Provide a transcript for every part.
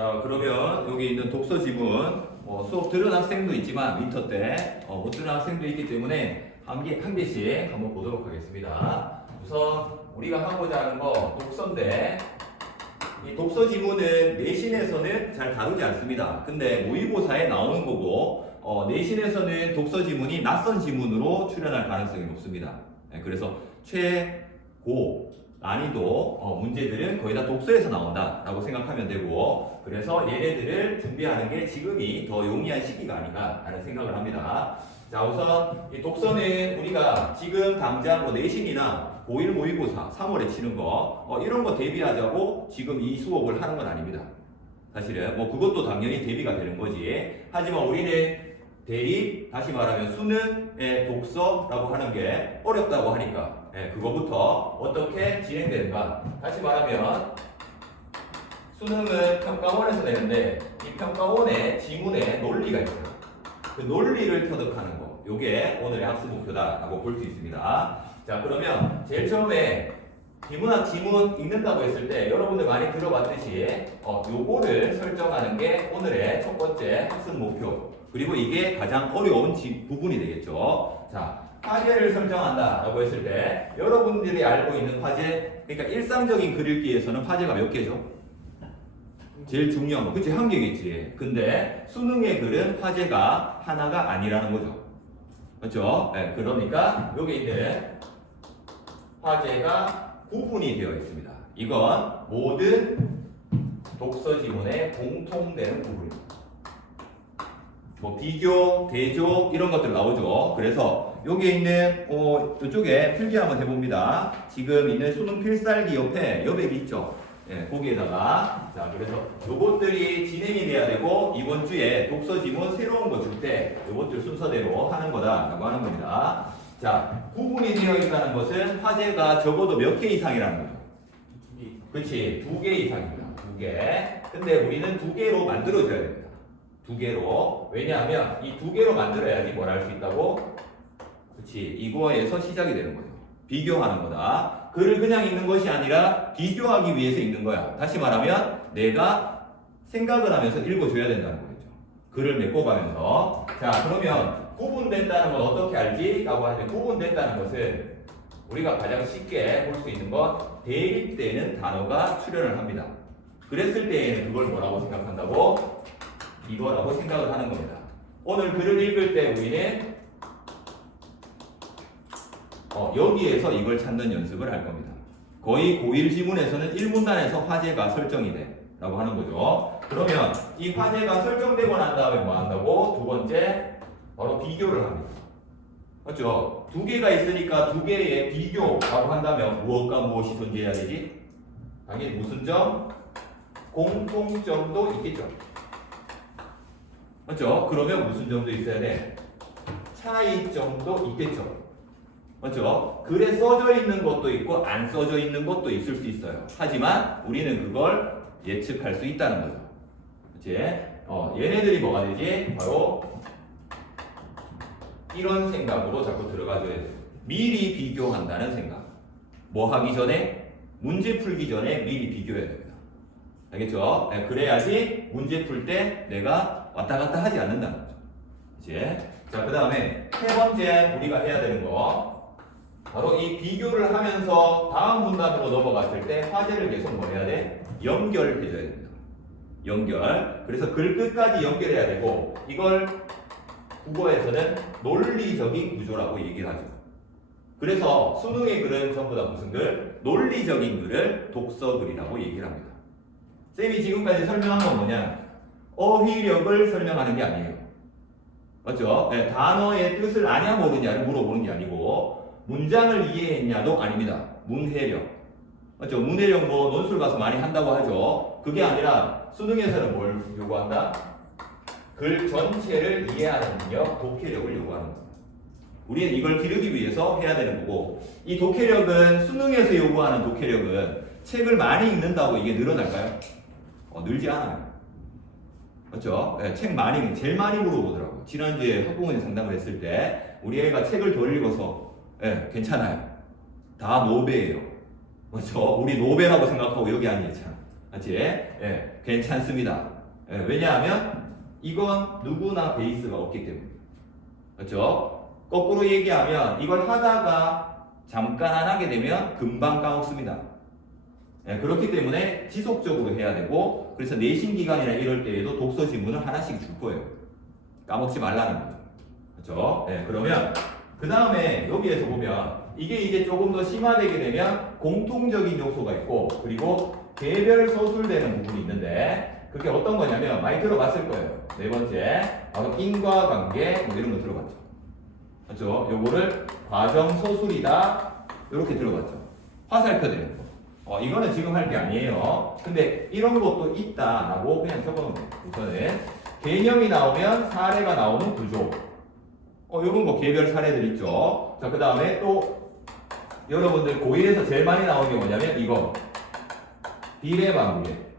자, 그러면 여기 있는 독서 지문 수업 들은 학생도 있지만 민터 때 못 들은 학생도 있기 때문에 한 개씩 한번 보도록 하겠습니다. 우선 우리가 하고자 하는 거 독서인데 이 독서 지문은 내신에서는 잘 다루지 않습니다. 근데 모의고사에 나오는 거고 내신에서는 독서 지문이 낯선 지문으로 출연할 가능성이 높습니다. 네, 그래서 최고 난이도 문제들은 거의 다 독서에서 나온다 라고 생각하면 되고, 그래서 얘네들을 준비하는 게 지금이 더 용이한 시기가 아닌가 라는 생각을 합니다. 자, 우선 이 독서는 우리가 지금 당장 내신이나 고1 모의고사 3월에 치는 거 이런 거 대비하자고 지금 이 수업을 하는 건 아닙니다. 사실은 그것도 당연히 대비가 되는 거지. 하지만 우리는 대입, 다시 말하면 수능의 독서라고 하는 게 어렵다고 하니까 그거부터 어떻게 진행되는가. 다시 말하면 수능은 평가원에서 내는데 이 평가원의 지문에 논리가 있어요. 그 논리를 터득하는 거, 요게 오늘의 학습 목표다라고 볼 수 있습니다. 자, 그러면 제일 처음에 비문학 지문 읽는다고 했을 때 여러분들 많이 들어봤듯이 요거를 설정하는 게 오늘의 첫 번째 학습 목표, 그리고 이게 가장 어려운 부분이 되겠죠. 자, 화제를 설정한다라고 했을 때 여러분들이 알고 있는 화제, 그러니까 일상적인 글 읽기에서는 화제가 몇 개죠? 제일 중요한 거, 그치? 한 개겠지. 근데 수능의 글은 화제가 하나가 아니라는 거죠. 그렇죠? 네, 그러니까 여기 있는 화제가 구분이 되어 있습니다. 이건 모든 독서 지문에 공통되는 부분입니다. 비교, 대조 이런 것들 나오죠. 그래서 여기에 있는 이쪽에 필기 한번 해봅니다. 지금 있는 수능 필살기 옆에 여백이 있죠. 예, 거기에다가 자, 그래서 요것들이 진행이 돼야 되고 이번 주에 독서 지문 새로운 거 줄 때 요것들 순서대로 하는 거다라고 하는 겁니다. 자, 구분이 되어 있다는 것은 화제가 적어도 몇 개 이상이라는 거죠. 그렇지, 2개 이상입니다. 2개. 근데 우리는 2개로 만들어줘야 됩니다. 2개로. 왜냐하면 이 2개로 만들어야지 뭘 할 수 있다고? 그렇지, 이거에서 시작이 되는 거죠. 비교하는 거다. 글을 그냥 읽는 것이 아니라 비교하기 위해서 읽는 거야. 다시 말하면 내가 생각을 하면서 읽어줘야 된다는 거겠죠. 글을 메꿔가면서. 자, 그러면 구분됐다는 건 어떻게 알지? 라고 하면 구분됐다는 것은 우리가 가장 쉽게 볼 수 있는 건 대립되는 단어가 출현을 합니다. 그랬을 때에는 그걸 뭐라고 생각한다고? 이거라고 생각을 하는 겁니다. 오늘 글을 읽을 때 우리는 여기에서 이걸 찾는 연습을 할 겁니다. 거의 고1 지문에서는 1문단에서 화제가 설정이 돼 라고 하는 거죠. 그러면 이 화제가 설정되고 난 다음에 뭐 한다고? 두 번째, 바로 비교를 합니다. 맞죠? 2개가 있으니까 2개의 비교라고 한다면 무엇과 무엇이 존재해야 되지? 당연히 무슨 점? 공통점도 있겠죠. 맞죠? 그러면 무슨 점도 있어야 돼? 차이점도 있겠죠. 맞죠? 글에 써져 있는 것도 있고 안 써져 있는 것도 있을 수 있어요. 하지만 우리는 그걸 예측할 수 있다는 거죠. 그치? 얘네들이 뭐가 되지? 바로 이런 생각으로 자꾸 들어가줘야 돼요. 미리 비교한다는 생각. 뭐 하기 전에? 문제 풀기 전에 미리 비교해야 됩니다. 알겠죠? 네, 그래야지 문제 풀 때 내가 왔다 갔다 하지 않는다는 거죠. 그치? 자, 그 다음에 세 번째 우리가 해야 되는 거, 바로 이 비교를 하면서 다음 문단으로 넘어갔을 때 화제를 계속 뭐 해야 돼? 연결해줘야 됩니다. 연결. 그래서 글 끝까지 연결해야 되고, 이걸 국어에서는 논리적인 구조라고 얘기를 하죠. 그래서 수능의 글은 전부 다 무슨 글? 논리적인 글을 독서글이라고 얘기를 합니다. 쌤이 지금까지 설명한 건 뭐냐? 어휘력을 설명하는 게 아니에요. 맞죠? 네, 단어의 뜻을 아냐 모르냐를 물어보는 게 아니고 문장을 이해했냐도 아닙니다. 문해력. 맞죠? 문해력 논술 가서 많이 한다고 하죠. 그게 아니라 수능에서는 뭘 요구한다? 글 전체를 이해하는 능력, 독해력을 요구하는 겁니다. 우리는 이걸 기르기 위해서 해야 되는 거고, 이 독해력은 수능에서 요구하는 독해력은 책을 많이 읽는다고 이게 늘어날까요? 늘지 않아요. 맞죠? 네, 책 많이, 제일 많이 물어보더라고요. 지난주에 학부모님 상담을 했을 때 우리 애가 책을 덜 읽어서 괜찮아요. 다 노배예요. 맞죠? 우리 노배라고 생각하고 여기 앉아있잖아. 맞지? 괜찮습니다. 예, 왜냐하면 이건 누구나 베이스가 없기 때문에. 그렇죠? 거꾸로 얘기하면 이걸 하다가 잠깐 안 하게 되면 금방 까먹습니다. 예, 그렇기 때문에 지속적으로 해야 되고, 그래서 내신 기간이나 이럴 때에도 독서 지문을 하나씩 줄 거예요. 까먹지 말라는 거죠. 그렇죠? 예, 그러면 그 다음에 여기에서 보면 이게 이제 조금 더 심화되게 되면 공통적인 요소가 있고, 그리고 개별 소술되는 부분이 있는데, 그게 어떤 거냐면 많이 들어봤을 거예요. 네 번째, 바로 인과관계 뭐 이런 거 들어봤죠. 그렇죠? 요거를 과정 소술이다 이렇게 들어봤죠. 화살표되는 거. 이거는 지금 할 게 아니에요. 근데 이런 것도 있다라고 그냥 적어놓은 거예요. 우선은 개념이 나오면 사례가 나오는 구조. 요런 거 개별 사례들 있죠. 자, 그 다음에 또 여러분들 고1에서 제일 많이 나오는 게 뭐냐면 이거 비례방비례.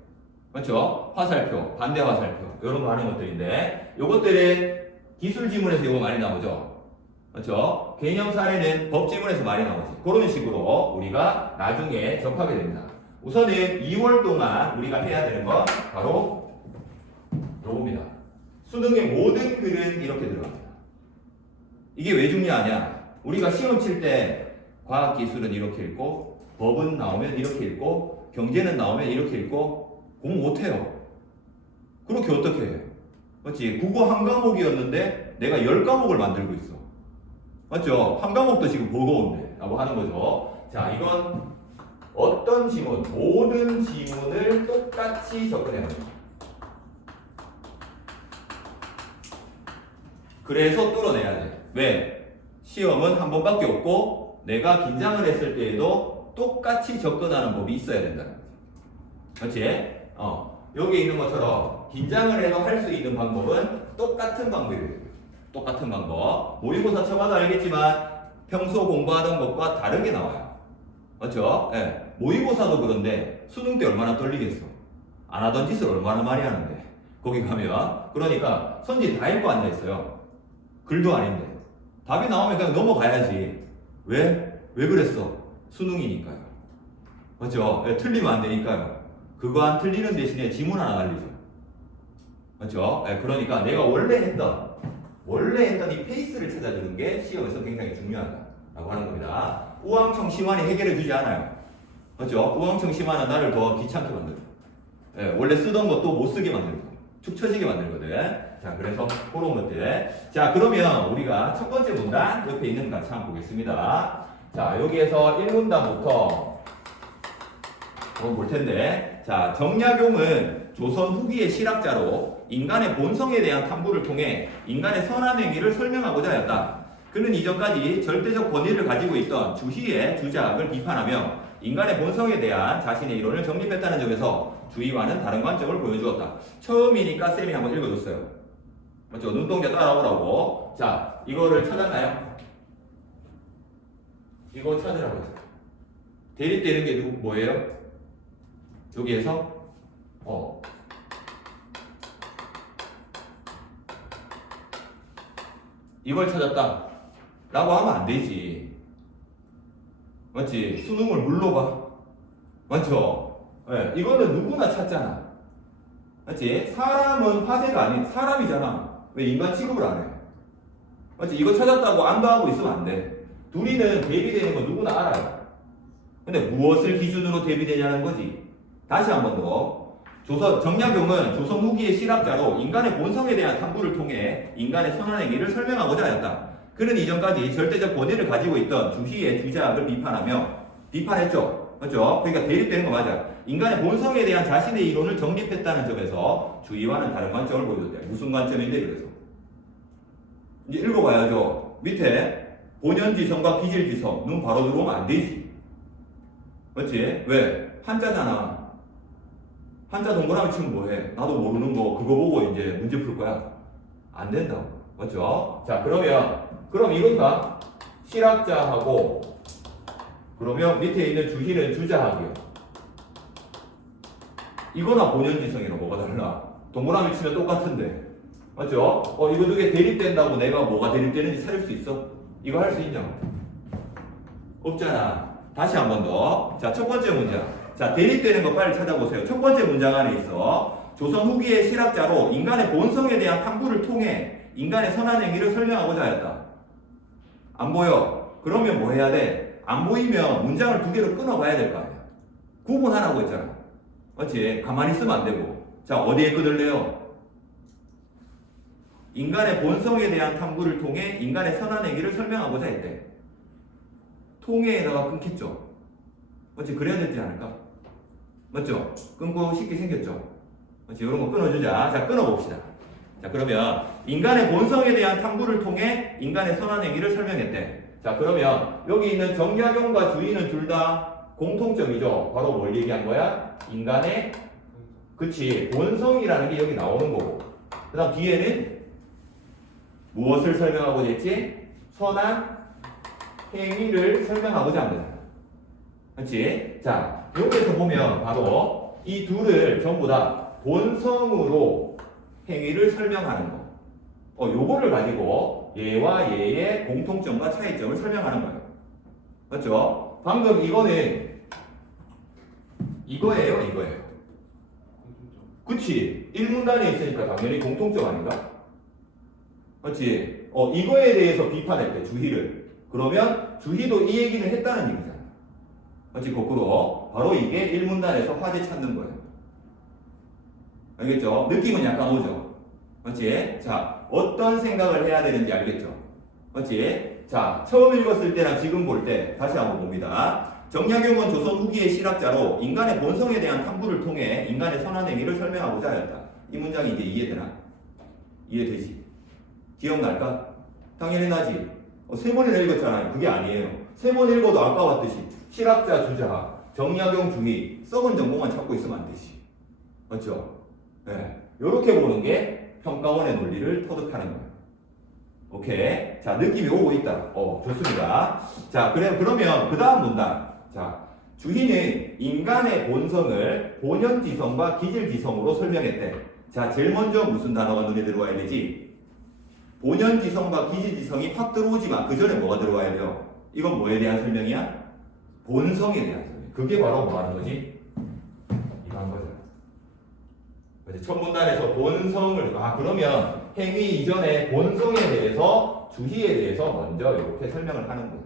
맞죠? 화살표, 반대 화살표 이런 거 하는 것들인데, 요것들은 기술 지문에서 이거 많이 나오죠. 그렇죠? 개념 사례는 법 지문에서 많이 나오지. 그런 식으로 우리가 나중에 접하게 됩니다. 우선은 2월 동안 우리가 해야 되는 건 바로 요겁니다. 수능의 모든 글은 이렇게 들어갑니다. 이게 왜 중요하냐? 우리가 시험 칠 때 과학기술은 이렇게 읽고, 법은 나오면 이렇게 읽고, 경제는 나오면 이렇게 읽고, 공부 못해요. 그렇게 어떻게 해요? 맞지? 국어 한 과목이었는데 내가 10과목을 만들고 있어. 맞죠? 한 과목도 지금 버거운데 라고 하는 거죠. 자, 이건 어떤 지문, 모든 지문을 똑같이 접근해야 됩니다. 그래서 뚫어내야 돼. 왜? 시험은 한 번밖에 없고 내가 긴장을 했을 때에도 똑같이 접근하는 법이 있어야 된다는 거지. 그렇지? 여기 있는 것처럼 긴장을 해도 할 수 있는 방법은 똑같은 방법이에요. 똑같은 방법. 모의고사 쳐봐도 알겠지만 평소 공부하던 것과 다르게 나와요. 맞죠? 예. 모의고사도 그런데 수능 때 얼마나 떨리겠어. 안 하던 짓을 얼마나 많이 하는데. 거기 가면. 그러니까 선지 다 읽고 앉아있어요. 글도 아닌데. 답이 나오면 그냥 넘어가야지. 왜? 왜 그랬어? 수능이니까요. 맞죠? 예, 틀리면 안 되니까요. 그거 안 틀리는 대신에 지문 하나 날리죠. 맞죠? 예, 그러니까 내가 원래 했던 이 페이스를 찾아주는 게 시험에서 굉장히 중요하다라고 하는 겁니다. 우왕청 심한이 해결해 주지 않아요. 맞죠? 우왕청 심한은 나를 더 귀찮게 만들고, 예, 원래 쓰던 것도 못 쓰게 만들고, 축 처지게 만들거든. 자, 그래서 그런 것들. 자, 그러면 우리가 첫 번째 문단 옆에 있는 거 같이 한번 보겠습니다. 자, 여기에서 1문단부터 볼 텐데, 자, 정약용은 조선 후기의 실학자로 인간의 본성에 대한 탐구를 통해 인간의 선한 행위를 설명하고자 하였다. 그는 이전까지 절대적 권위를 가지고 있던 주희의 주자학을 비판하며 인간의 본성에 대한 자신의 이론을 정립했다는 점에서 주희와는 다른 관점을 보여주었다. 처음이니까 쌤이 한번 읽어줬어요. 맞죠? 눈동자 따라오라고. 자, 이거를 찾았나요? 이거 찾으라고 했어요. 대립되는 게 뭐예요? 여기에서 이걸 찾았다 라고 하면 안 되지. 맞지? 수능을 물러봐. 맞죠? 네, 이거는 누구나 찾잖아. 맞지? 사람은 화제가 아닌 사람이잖아. 왜 인간 취급을 안 해? 맞지? 이거 찾았다고 안도하고 있으면 안 돼. 둘이는 대비되는 건 누구나 알아요. 근데 무엇을 기준으로 대비되냐는 거지. 다시 한 번 더. 정약용은 조선 후기의 실학자로 인간의 본성에 대한 탐구를 통해 인간의 선한 행위를 설명하고자 하였다. 그는 이전까지 절대적 권위를 가지고 있던 주희의 주자학을 비판했죠. 맞죠? 그러니까 대립되는 거 맞아. 인간의 본성에 대한 자신의 이론을 정립했다는 점에서 주희와는 다른 관점을 보여줬대. 무슨 관점인데 그래서? 이제 읽어봐야죠. 밑에 본연지성과 기질지성 눈 바로 들어오면 안 되지. 맞지? 왜? 한자잖아. 한자 동그라미 치면 뭐해? 나도 모르는 거 그거 보고 이제 문제 풀 거야? 안 된다고. 맞죠? 자, 그럼 이건가? 실학자하고, 그러면 밑에 있는 주희는 주자학이요. 이거나 본연지성이랑 뭐가 달라? 동그라미 치면 똑같은데. 맞죠? 이거 두 개 대립된다고 내가 뭐가 대립되는지 찾을 수 있어? 이거 할 수 있냐? 없잖아. 다시 한 번 더. 자, 첫 번째 문장. 자, 대립되는 거 빨리 찾아보세요. 첫 번째 문장 안에 있어. 조선 후기의 실학자로 인간의 본성에 대한 탐구를 통해 인간의 선한 행위를 설명하고자 하였다. 안 보여. 그러면 뭐 해야 돼? 안 보이면 문장을 두 개로 끊어봐야 될 거 아니야. 구분하라고 했잖아. 맞지? 가만히 있으면 안 되고. 자, 어디에 끊을래요? 인간의 본성에 대한 탐구를 통해 인간의 선한 행위를 설명하고자 했대. 통해에다가 끊겠죠. 맞지? 그래야 되지 않을까? 맞죠? 끊고 쉽게 생겼죠? 맞지? 이런 거 끊어주자. 자, 끊어봅시다. 자, 그러면 인간의 본성에 대한 탐구를 통해 인간의 선한 행위를 설명했대. 자, 그러면 여기 있는 정약용과 주의는 둘 다 공통점이죠. 바로 뭘 얘기한 거야? 인간의 그치 본성이라는 게 여기 나오는 거고, 그 다음 뒤에는 무엇을 설명하고자 했지? 선한 행위를 설명하고자 한 거잖아. 그치? 자, 여기에서 보면 바로 이 둘을 전부 다 본성으로 행위를 설명하는 거. 요거를 가지고 얘와 얘의 공통점과 차이점을 설명하는 거예요. 맞죠? 방금 이거는 이거예요, 이거예요. 그치? 1문단에 있으니까 당연히 공통점 아닌가? 맞지? 이거에 대해서 비판했대, 주희를. 그러면 주희도 이 얘기는 했다는 얘기잖아. 맞지? 거꾸로. 바로 이게 1문단에서 화제 찾는 거예요. 알겠죠? 느낌은 약간 오죠? 맞지? 자, 어떤 생각을 해야 되는지 알겠죠? 맞지? 자, 처음 읽었을 때랑 지금 볼 때 다시 한번 봅니다. 정약용은 조선 후기의 실학자로 인간의 본성에 대한 탐구를 통해 인간의 선한 행위를 설명하고자 하였다. 이 문장이 이제 이해되나? 이해되지? 기억날까? 당연히 나지. 세 번이나 읽었잖아요. 그게 아니에요. 세 번 읽어도 아까 왔듯이 실학자 주자, 정약용 주의, 썩은 정보만 찾고 있으면 안 되지. 맞죠? 네. 이렇게 보는 게 평가원의 논리를 터득하는 거예요. 오케이. 자, 느낌이 오고 있다. 좋습니다. 자, 그러면 그 다음 문단. 자, 주희는 인간의 본성을 본연지성과 기질지성으로 설명했대. 자, 제일 먼저 무슨 단어가 눈에 들어와야 되지? 본연지성과 기질지성이 확 들어오지만 그 전에 뭐가 들어와야 돼요? 이건 뭐에 대한 설명이야? 본성에 대한 설명. 그게 바로 뭐 하는 거지? 이거 한 거잖아. 첫 문단에서 본성을, 그러면 행위 이전에 본성에 대해서, 주희에 대해서 먼저 이렇게 설명을 하는구나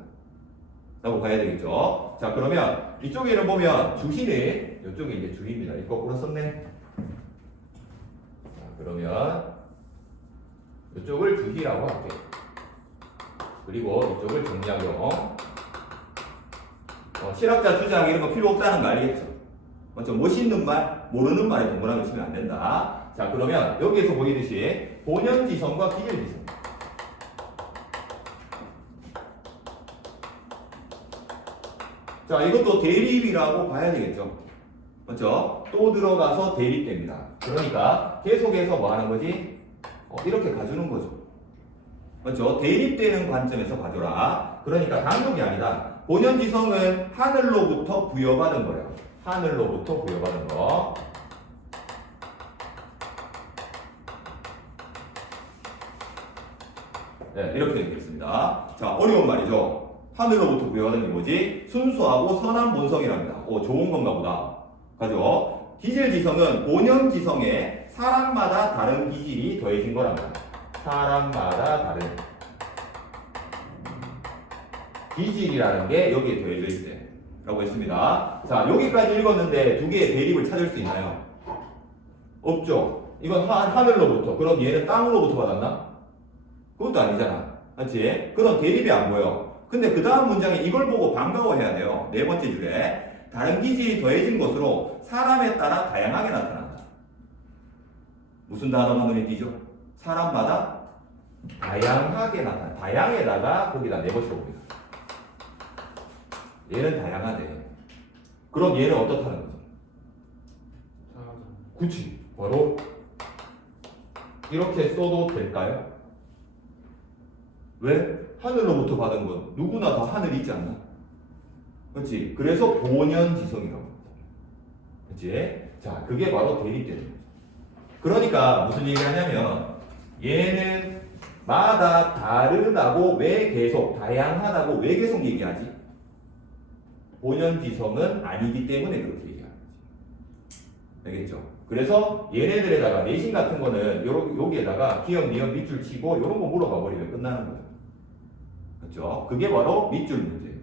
라고 봐야 되겠죠. 자, 그러면 이쪽에는 보면 주희는, 이쪽에 이제 주희입니다. 이거 거꾸로 썼네. 자, 그러면 이쪽을 주희라고 할게. 그리고 이쪽을 정약용. 실학자 주장 이런 거 필요 없다는 거 알겠죠? 맞죠? 멋있는 말, 모르는 말에 동그라미 치면 안 된다. 자, 그러면 여기에서 보이듯이 본연지성과 기질지성. 자, 이것도 대립이라고 봐야 되겠죠? 맞죠? 또 들어가서 대립됩니다. 그러니까 계속해서 뭐 하는 거지? 이렇게 가주는 거죠. 맞죠? 대립되는 관점에서 봐줘라. 그러니까 단독이 아니다. 본연지성은 하늘로부터 부여받은 거예요. 하늘로부터 부여받은 거. 네, 이렇게 되겠습니다. 자, 어려운 말이죠. 하늘로부터 부여받은 게 뭐지? 순수하고 선한 본성이랍니다. 좋은 건가 보다. 가죠? 기질지성은 본연지성에 사람마다 다른 기질이 더해진 거랍니다. 사람마다 다른 기질이라는 게 여기에 더해져 있어요. 라고 했습니다. 자, 여기까지 읽었는데 두 개의 대립을 찾을 수 있나요? 없죠. 이건 하늘로부터. 그럼 얘는 땅으로부터 받았나? 그것도 아니잖아. 맞지? 그런 대립이 안 보여. 근데 그 다음 문장에 이걸 보고 반가워해야 돼요. 네 번째 줄에. 다른 기질이 더해진 것으로 사람에 따라 다양하게 나타난다. 무슨 단어가 눈에 띄죠? 사람마다 다양하게 나타난다. 다양에다가 거기다 네 번째 봅니다. 얘는 다양하대. 그럼 얘는 어떻다는 거지? 그치. 바로 이렇게 써도 될까요? 왜? 하늘로부터 받은 건 누구나 다 하늘이 있지 않나? 그렇지? 그래서 본연지성이라고 합니다. 그렇지? 자, 그게 바로 대립되는 거죠. 그러니까 무슨 얘기를 하냐면 얘는 마다 다르다고 왜 계속 다양하다고 왜 계속 얘기하지? 본연지성은 아니기 때문에 그렇게 얘기하는 거지. 알겠죠? 그래서 얘네들에다가 내신 같은 거는 여기에다가 기억, 니은, 밑줄 치고 이런 거 물어봐 버리면 끝나는 거죠. 그렇죠? 그게 바로 밑줄 문제예요.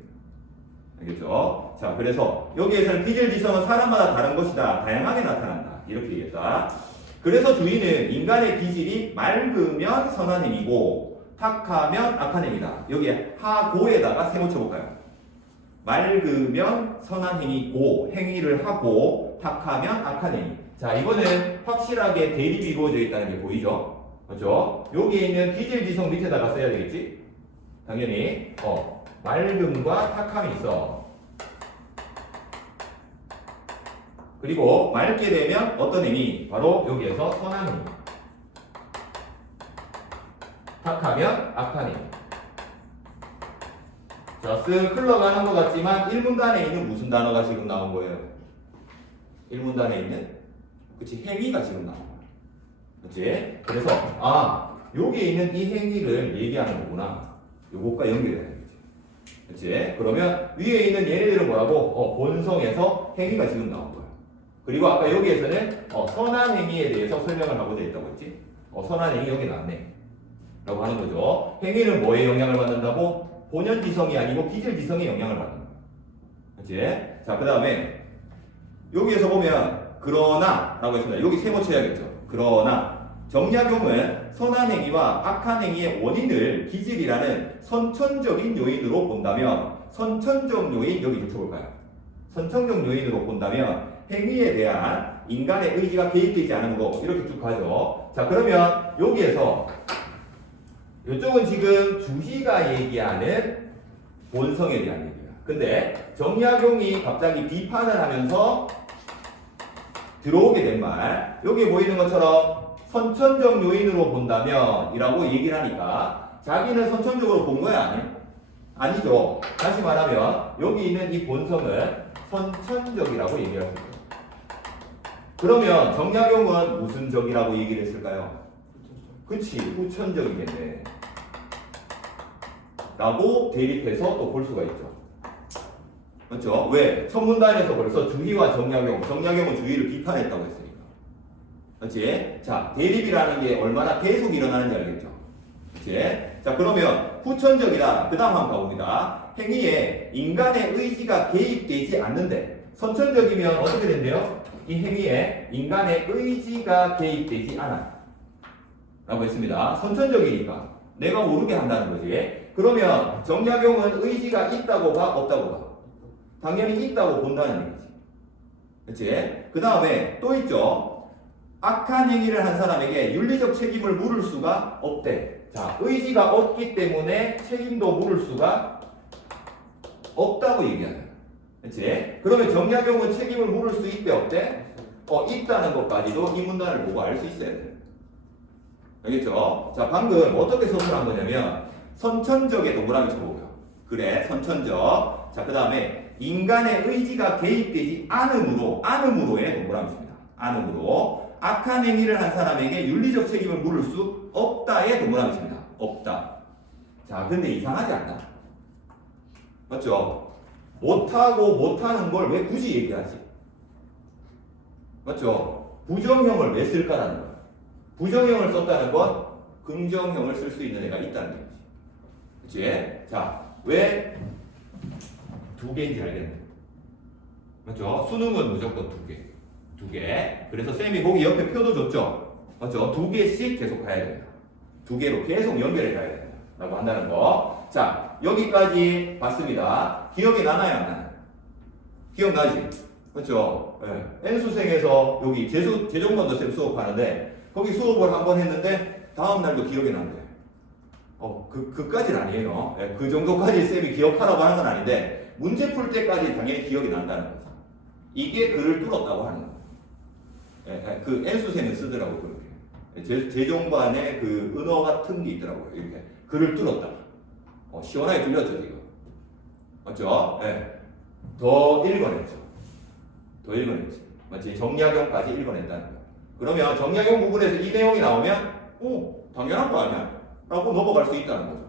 알겠죠? 자, 그래서 여기에서는 기질지성은 사람마다 다른 것이다. 다양하게 나타난다. 이렇게 얘기했다. 그래서 주의는 인간의 기질이 맑으면 선한 행위고 탁하면 악한 행위다. 여기에 하고에다가 세모 쳐볼까요? 맑으면 선한 행위고 행위를 하고 탁하면 악한 행위. 자, 이거는 확실하게 대립이 이루어져 있다는 게 보이죠? 그렇죠? 여기에 있는 기질지성 밑에다가 써야 되겠지? 당연히 맑음과 탁함이 있어. 그리고 맑게 되면 어떤 행위? 바로 여기에서 선한 행위. 탁하면 악한 행위. 자, 쓱 흘러가는 것 같지만 1문단에 있는 무슨 단어가 지금 나온 거예요? 1문단에 있는 그치 행위가 지금 나온 거야. 그치? 그래서 여기에 있는 이 행위를 얘기하는 거구나. 요것과 연결해야 되겠지. 그치? 그러면 위에 있는 얘네들은 뭐라고? 본성에서 행위가 지금 나온 거야. 그리고 아까 여기에서는 선한 행위에 대해서 설명을 하고자 했다고 했지? 선한 행위 여기 나왔네 라고 하는 거죠. 행위는 뭐에 영향을 받는다고? 본연지성이 아니고 기질지성에 영향을 받는 거야. 그치? 자, 그 다음에 여기에서 보면 그러나 라고 했습니다. 여기 세모 쳐야겠죠. 그러나 정약용은 선한 행위와 악한 행위의 원인을 기질이라는 선천적인 요인으로 본다면 선천적 요인 여기 붙여볼까요? 선천적 요인으로 본다면 행위에 대한 인간의 의지가 개입되지 않으므로 이렇게 쭉 가죠. 자, 그러면 여기에서 이쪽은 지금 주희가 얘기하는 본성에 대한 얘기야. 근데 정약용이 갑자기 비판을 하면서 들어오게 된 말, 여기 보이는 것처럼 선천적 요인으로 본다면 이라고 얘기를 하니까 자기는 선천적으로 본 거야? 아니죠. 다시 말하면 여기 있는 이 본성은 선천적이라고 얘기할 수 있어요. 그러면 정약용은 무슨 적이라고 얘기를 했을까요? 그치, 후천적이겠네 라고 대립해서 또 볼 수가 있죠. 그렇죠? 왜? 첫 문단에서 벌써 주희와 정약용은 주희를 비판했다고 했으니까. 그렇지? 자, 대립이라는 게 얼마나 계속 일어나는지 알겠죠? 그렇지? 자, 그러면 후천적이다. 그 다음 한번 가봅니다. 행위에 인간의 의지가 개입되지 않는데 선천적이면 어떻게 된대요? 이 행위에 인간의 의지가 개입되지 않아 라고 했습니다. 선천적이니까 내가 모르게 한다는 거지. 그러면 정약용은 의지가 있다고 봐? 없다고 봐? 당연히 있다고 본다는 얘기지. 그치? 그 다음에 또 있죠. 악한 행위를 한 사람에게 윤리적 책임을 물을 수가 없대. 자, 의지가 없기 때문에 책임도 물을 수가 없다고 얘기하는 거야. 그치? 그러면 정약용은 책임을 물을 수 있대 없대? 있다는 것까지도 이 문단을 보고 알 수 있어야 돼. 알겠죠? 자, 방금 어떻게 서술한 거냐면 선천적에 동그라미 쳐보고요. 그래, 선천적. 자, 그 다음에 인간의 의지가 개입되지 않음으로의 동그라미 칩니다. 않음으로 악한 행위를 한 사람에게 윤리적 책임을 물을 수 없다의 동그라미 칩니다. 없다. 자, 근데 이상하지 않나? 맞죠? 못하고 못하는 걸 왜 굳이 얘기하지? 맞죠? 부정형을 왜 쓸까라는 거야. 부정형을 썼다는 건 긍정형을 쓸 수 있는 애가 있다는 얘기지. 그치? 자, 왜 두 개인지 알겠네. 맞죠? 수능은 무조건 두 개. 두 개. 그래서 쌤이 거기 옆에 표도 줬죠? 맞죠? 두 개씩 계속 가야 됩니다. 두 개로 계속 연결해 가야 됩니다. 라고 한다는 거. 자, 여기까지 봤습니다. 기억이 나나요? 안 나요? 기억나지? 그렇죠? 네. N수생에서 여기 재정관도 쌤 수업하는데 거기 수업을 한번 했는데 다음날도 기억이 난대. 그까지는 아니에요. 네, 그 정도까지 쌤이 기억하라고 하는 건 아닌데 문제 풀 때까지 당연히 기억이 난다는 거죠. 이게 글을 뚫었다고 하는 거예요. 네, 그 N수생은 쓰더라고요. 그렇게. 재정관에 그 은어 같은 게 있더라고요. 이렇게 글을 뚫었다. 시원하게 뚫렸죠 지금. 맞죠? 네. 더 읽어냈죠. 더 읽어냈지. 맞지? 정약용까지 읽어냈다는 거. 그러면 정약용 부분에서 이 내용이 나오면 당연한 거 아니야? 라고 넘어갈 수 있다는 거죠.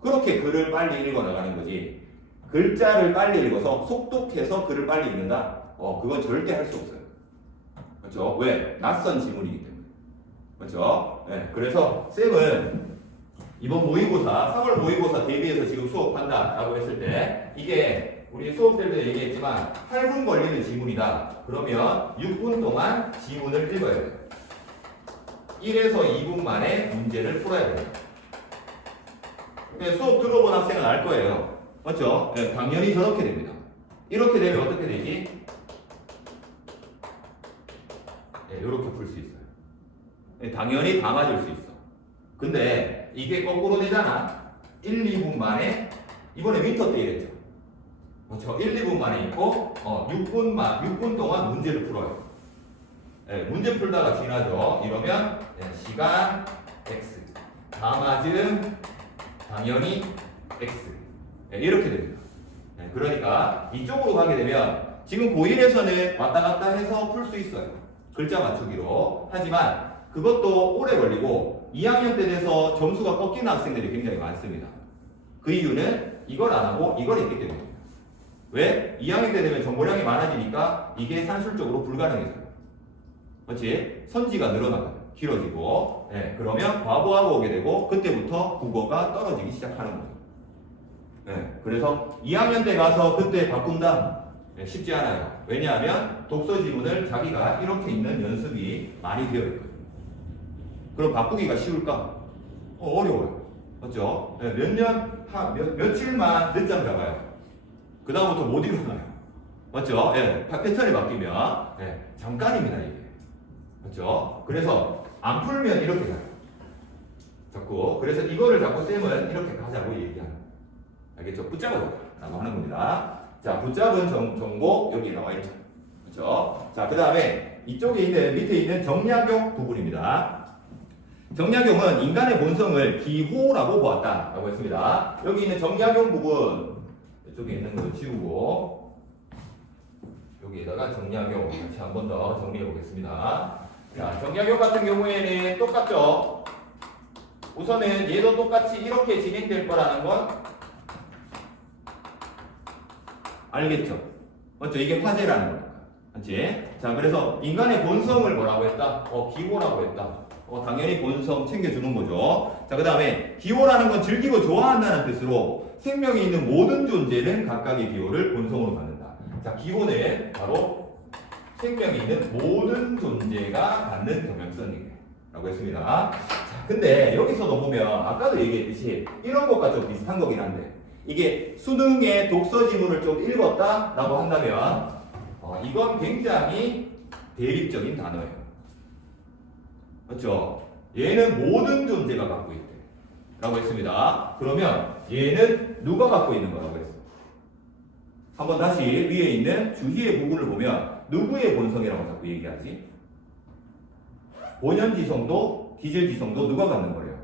그렇게 글을 빨리 읽어나가는 거지. 글자를 빨리 읽어서 속독해서 글을 빨리 읽는다? 그건 절대 할 수 없어요. 그렇죠? 왜? 낯선 지문이기 때문에. 그렇죠? 네, 그래서 쌤은 이번 모의고사, 3월 모의고사 대비해서 지금 수업한다라고 했을 때 이게 우리 수업 때도 얘기했지만 8분 걸리는 지문이다. 그러면 6분 동안 지문을 읽어야 돼요. 1에서 2분 만에 문제를 풀어야 돼요. 수업 들어본 학생은 알 거예요. 맞죠? 네, 당연히 저렇게 됩니다. 이렇게 되면 어떻게 되지? 네, 이렇게 풀 수 있어요. 네, 당연히 다 맞을 수 있어. 근데 이게 거꾸로 되잖아. 1, 2분 만에 이번에 윈터 때 이랬죠. 그렇죠? 1, 2분 만에 있고 6분 동안 문제를 풀어요. 네, 문제 풀다가 지나죠. 이러면 네, 시간 X 다 맞음 당연히 X 네, 이렇게 됩니다. 네, 그러니까 이쪽으로 가게 되면 지금 고1에서는 왔다 갔다 해서 풀 수 있어요. 글자 맞추기로. 하지만 그것도 오래 걸리고 2학년 때 돼서 점수가 꺾이는 학생들이 굉장히 많습니다. 그 이유는 이걸 안 하고 이걸 했기 때문입니다. 왜? 2학년 때 되면 정보량이 많아지니까 이게 산술적으로 불가능해져요. 그렇지? 선지가 늘어나거든. 길어지고. 네, 그러면 과거하고 오게 되고 그때부터 국어가 떨어지기 시작하는 거죠. 네, 그래서 2학년 때 가서 그때 바꾼다? 네, 쉽지 않아요. 왜냐하면 독서 지문을 자기가 이렇게 읽는 연습이 많이 되어 있거든요. 그럼 바꾸기가 쉬울까? 어려워요. 맞죠? 네, 며칠만 늦잠 잡아요. 그 다음부터 못 일어나요. 맞죠? 예, 패턴이 바뀌면 예, 잠깐입니다 이게. 맞죠? 그래서 안 풀면 이렇게 가요. 자꾸 그래서 이거를 자꾸 쌤은 이렇게 가자고 얘기하는. 알겠죠? 붙잡아라고 하는 겁니다. 자, 붙잡은 정보 여기 나와 있죠. 그렇죠? 자, 그 다음에 이쪽에 있는 밑에 있는 정약용 부분입니다. 정약용은 인간의 본성을 기호라고 보았다라고 했습니다. 여기 있는 정약용 부분 이쪽에 있는 거 지우고 여기에다가 정약용 같이 한 번 더 정리해 보겠습니다. 자, 정약용 같은 경우에는 똑같죠. 우선은 얘도 똑같이 이렇게 진행될 거라는 건 알겠죠? 맞죠? 이게 화제라는 거니까. 맞지? 자, 그래서 인간의 본성을 뭐라고 했다? 기호라고 했다. 당연히 본성 챙겨주는 거죠. 자, 그 다음에 기호라는 건 즐기고 좋아한다는 뜻으로 생명이 있는 모든 존재는 각각의 기호를 본성으로 갖는다. 자, 기호는 바로 생명이 있는 모든 존재가 갖는 경향성이라고 했습니다. 자, 근데 여기서도 보면 아까도 얘기했듯이 이런 것과 좀 비슷한 거긴 한데 이게 수능의 독서 지문을 좀 읽었다라고 한다면 이건 굉장히 대립적인 단어예요. 맞죠? 얘는 모든 존재가 갖고 있대 라고 했습니다. 그러면 얘는 누가 갖고 있는 거라고 했어? 한번 다시 위에 있는 주희의 부분을 보면 누구의 본성이라고 자꾸 얘기하지? 본연지성도 기질지성도 누가 갖는 거래요?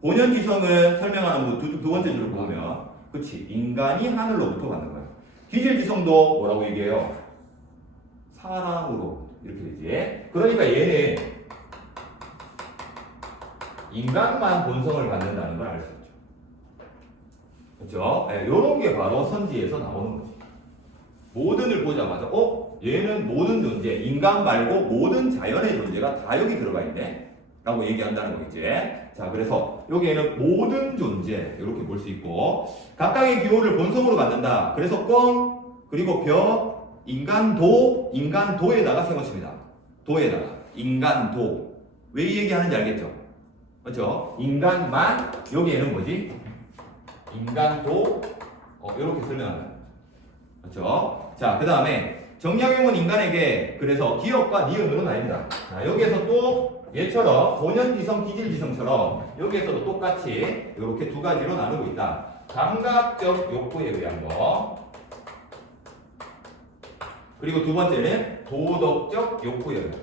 본연지성은 설명하는 두 번째 줄을 보면 그치 인간이 하늘로부터 갖는 거예요. 기질지성도 뭐라고 얘기해요? 사람으로 이렇게 되지. 그러니까 얘는 인간만 본성을 갖는다는 걸 알 수 있죠. 그렇죠? 네, 이런 게 바로 선지에서 나오는 거지. 모든을 보자마자 얘는 모든 존재, 인간 말고 모든 자연의 존재가 다 여기 들어가 있네 라고 얘기한다는 거겠지. 자, 그래서 여기에는 모든 존재 이렇게 볼 수 있고 각각의 기호를 본성으로 갖는다. 그래서 꽝 그리고 벼 인간도에다가 세워칩니다. 도에다가 인간도 왜 이 얘기하는지 알겠죠? 그렇죠? 인간만 여기에는 뭐지? 인간도 이렇게 설명한다. 그렇죠? 자, 그 다음에 정약용은 인간에게 그래서 기억과 니은은 아닙니다. 자, 여기에서 또 얘처럼 본연지성, 기질지성처럼 여기에서도 똑같이 이렇게 두 가지로 나누고 있다. 감각적 욕구에 의한 거. 그리고 두 번째는 도덕적 욕구에 의한 거.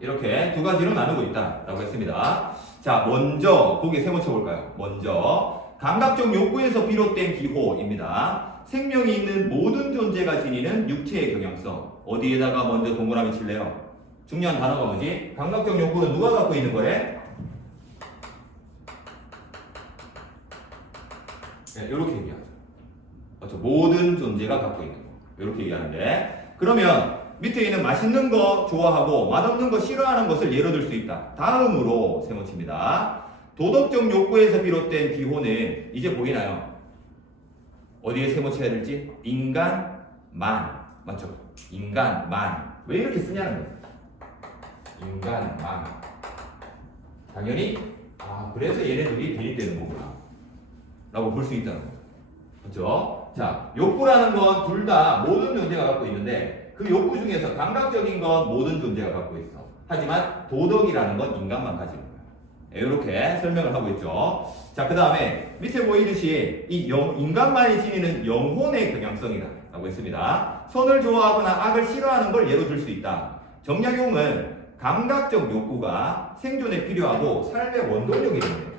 이렇게 두 가지로 나누고 있다라고 했습니다. 자, 먼저 거기에 세모쳐 볼까요? 먼저 감각적 욕구에서 비롯된 기호입니다. 생명이 있는 모든 존재가 지니는 육체의 경향성. 어디에다가 먼저 동그라미 칠래요? 중요한 단어가 뭐지? 감각적 욕구는 누가 갖고 있는 거래? 네, 이렇게 얘기하죠. 그렇죠? 모든 존재가 갖고 있는 거. 이렇게 얘기하는데 그러면 밑에 있는 맛있는 거 좋아하고 맛없는 거 싫어하는 것을 예로 들 수 있다. 다음으로 세모칩니다. 도덕적 욕구에서 비롯된 비호는 이제 보이나요? 어디에 세모쳐야 될지? 인간만. 맞죠? 인간만. 왜 이렇게 쓰냐는 거예요. 인간만. 당연히 그래서 얘네들이 대립되는 거구나 라고 볼 수 있다는 거죠. 그렇죠? 자, 욕구라는 건 둘 다 모든 존재가 갖고 있는데 그 욕구 중에서 감각적인 건 모든 존재가 갖고 있어. 하지만 도덕이라는 건 인간만 가지는 거야. 이렇게 설명을 하고 있죠. 자, 그 다음에 밑에 보이듯이 이 인간만이 지니는 영혼의 경향성이다 라고 했습니다. 선을 좋아하거나 악을 싫어하는 걸 예로 들 수 있다. 정약용은 감각적 욕구가 생존에 필요하고 삶의 원동력이 됩니다.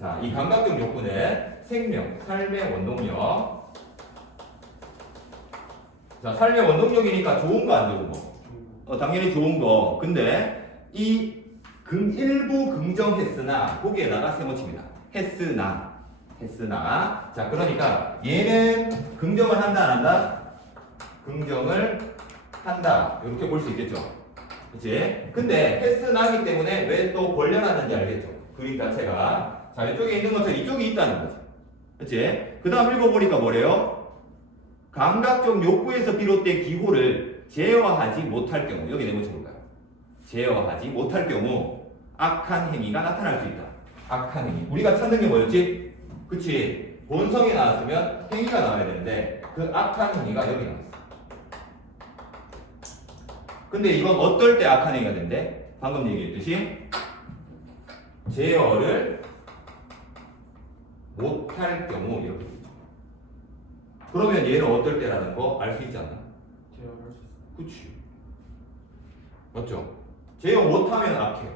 자, 이 감각적 욕구는 생명, 삶의 원동력. 자, 삶의 원동력이니까 좋은 거 안 좋은 거? 당연히 좋은 거. 근데 이 일부 긍정했으나 거기에다가 세모칩니다. 했으나. 자, 그러니까 얘는 긍정을 한다 안 한다? 긍정을 한다. 이렇게 볼 수 있겠죠. 그치? 근데 했으나기 때문에 왜 또 벌려놨는지 알겠죠? 그림 자체가. 자, 이쪽에 있는 것처럼 이쪽에 있다는 거지. 그치? 그 다음 읽어보니까 뭐래요? 감각적 욕구에서 비롯된 기호를 제어하지 못할 경우. 여기 내고 쳐볼까요? 제어하지 못할 경우 악한 행위가 나타날 수 있다. 악한 행위. 우리가 찾는 게 뭐였지? 그치? 본성이 나왔으면 행위가 나와야 되는데 그 악한 행위가 여기 나왔어. 근데 이건 어떨 때 악한 행위가 된대? 방금 얘기했듯이 제어를 못할 경우 이렇게 되죠. 그러면 얘는 어떨 때라는 거 알 수 있지 않나? 제어할 수 있어. 그치. 맞죠? 제어 못하면 악해.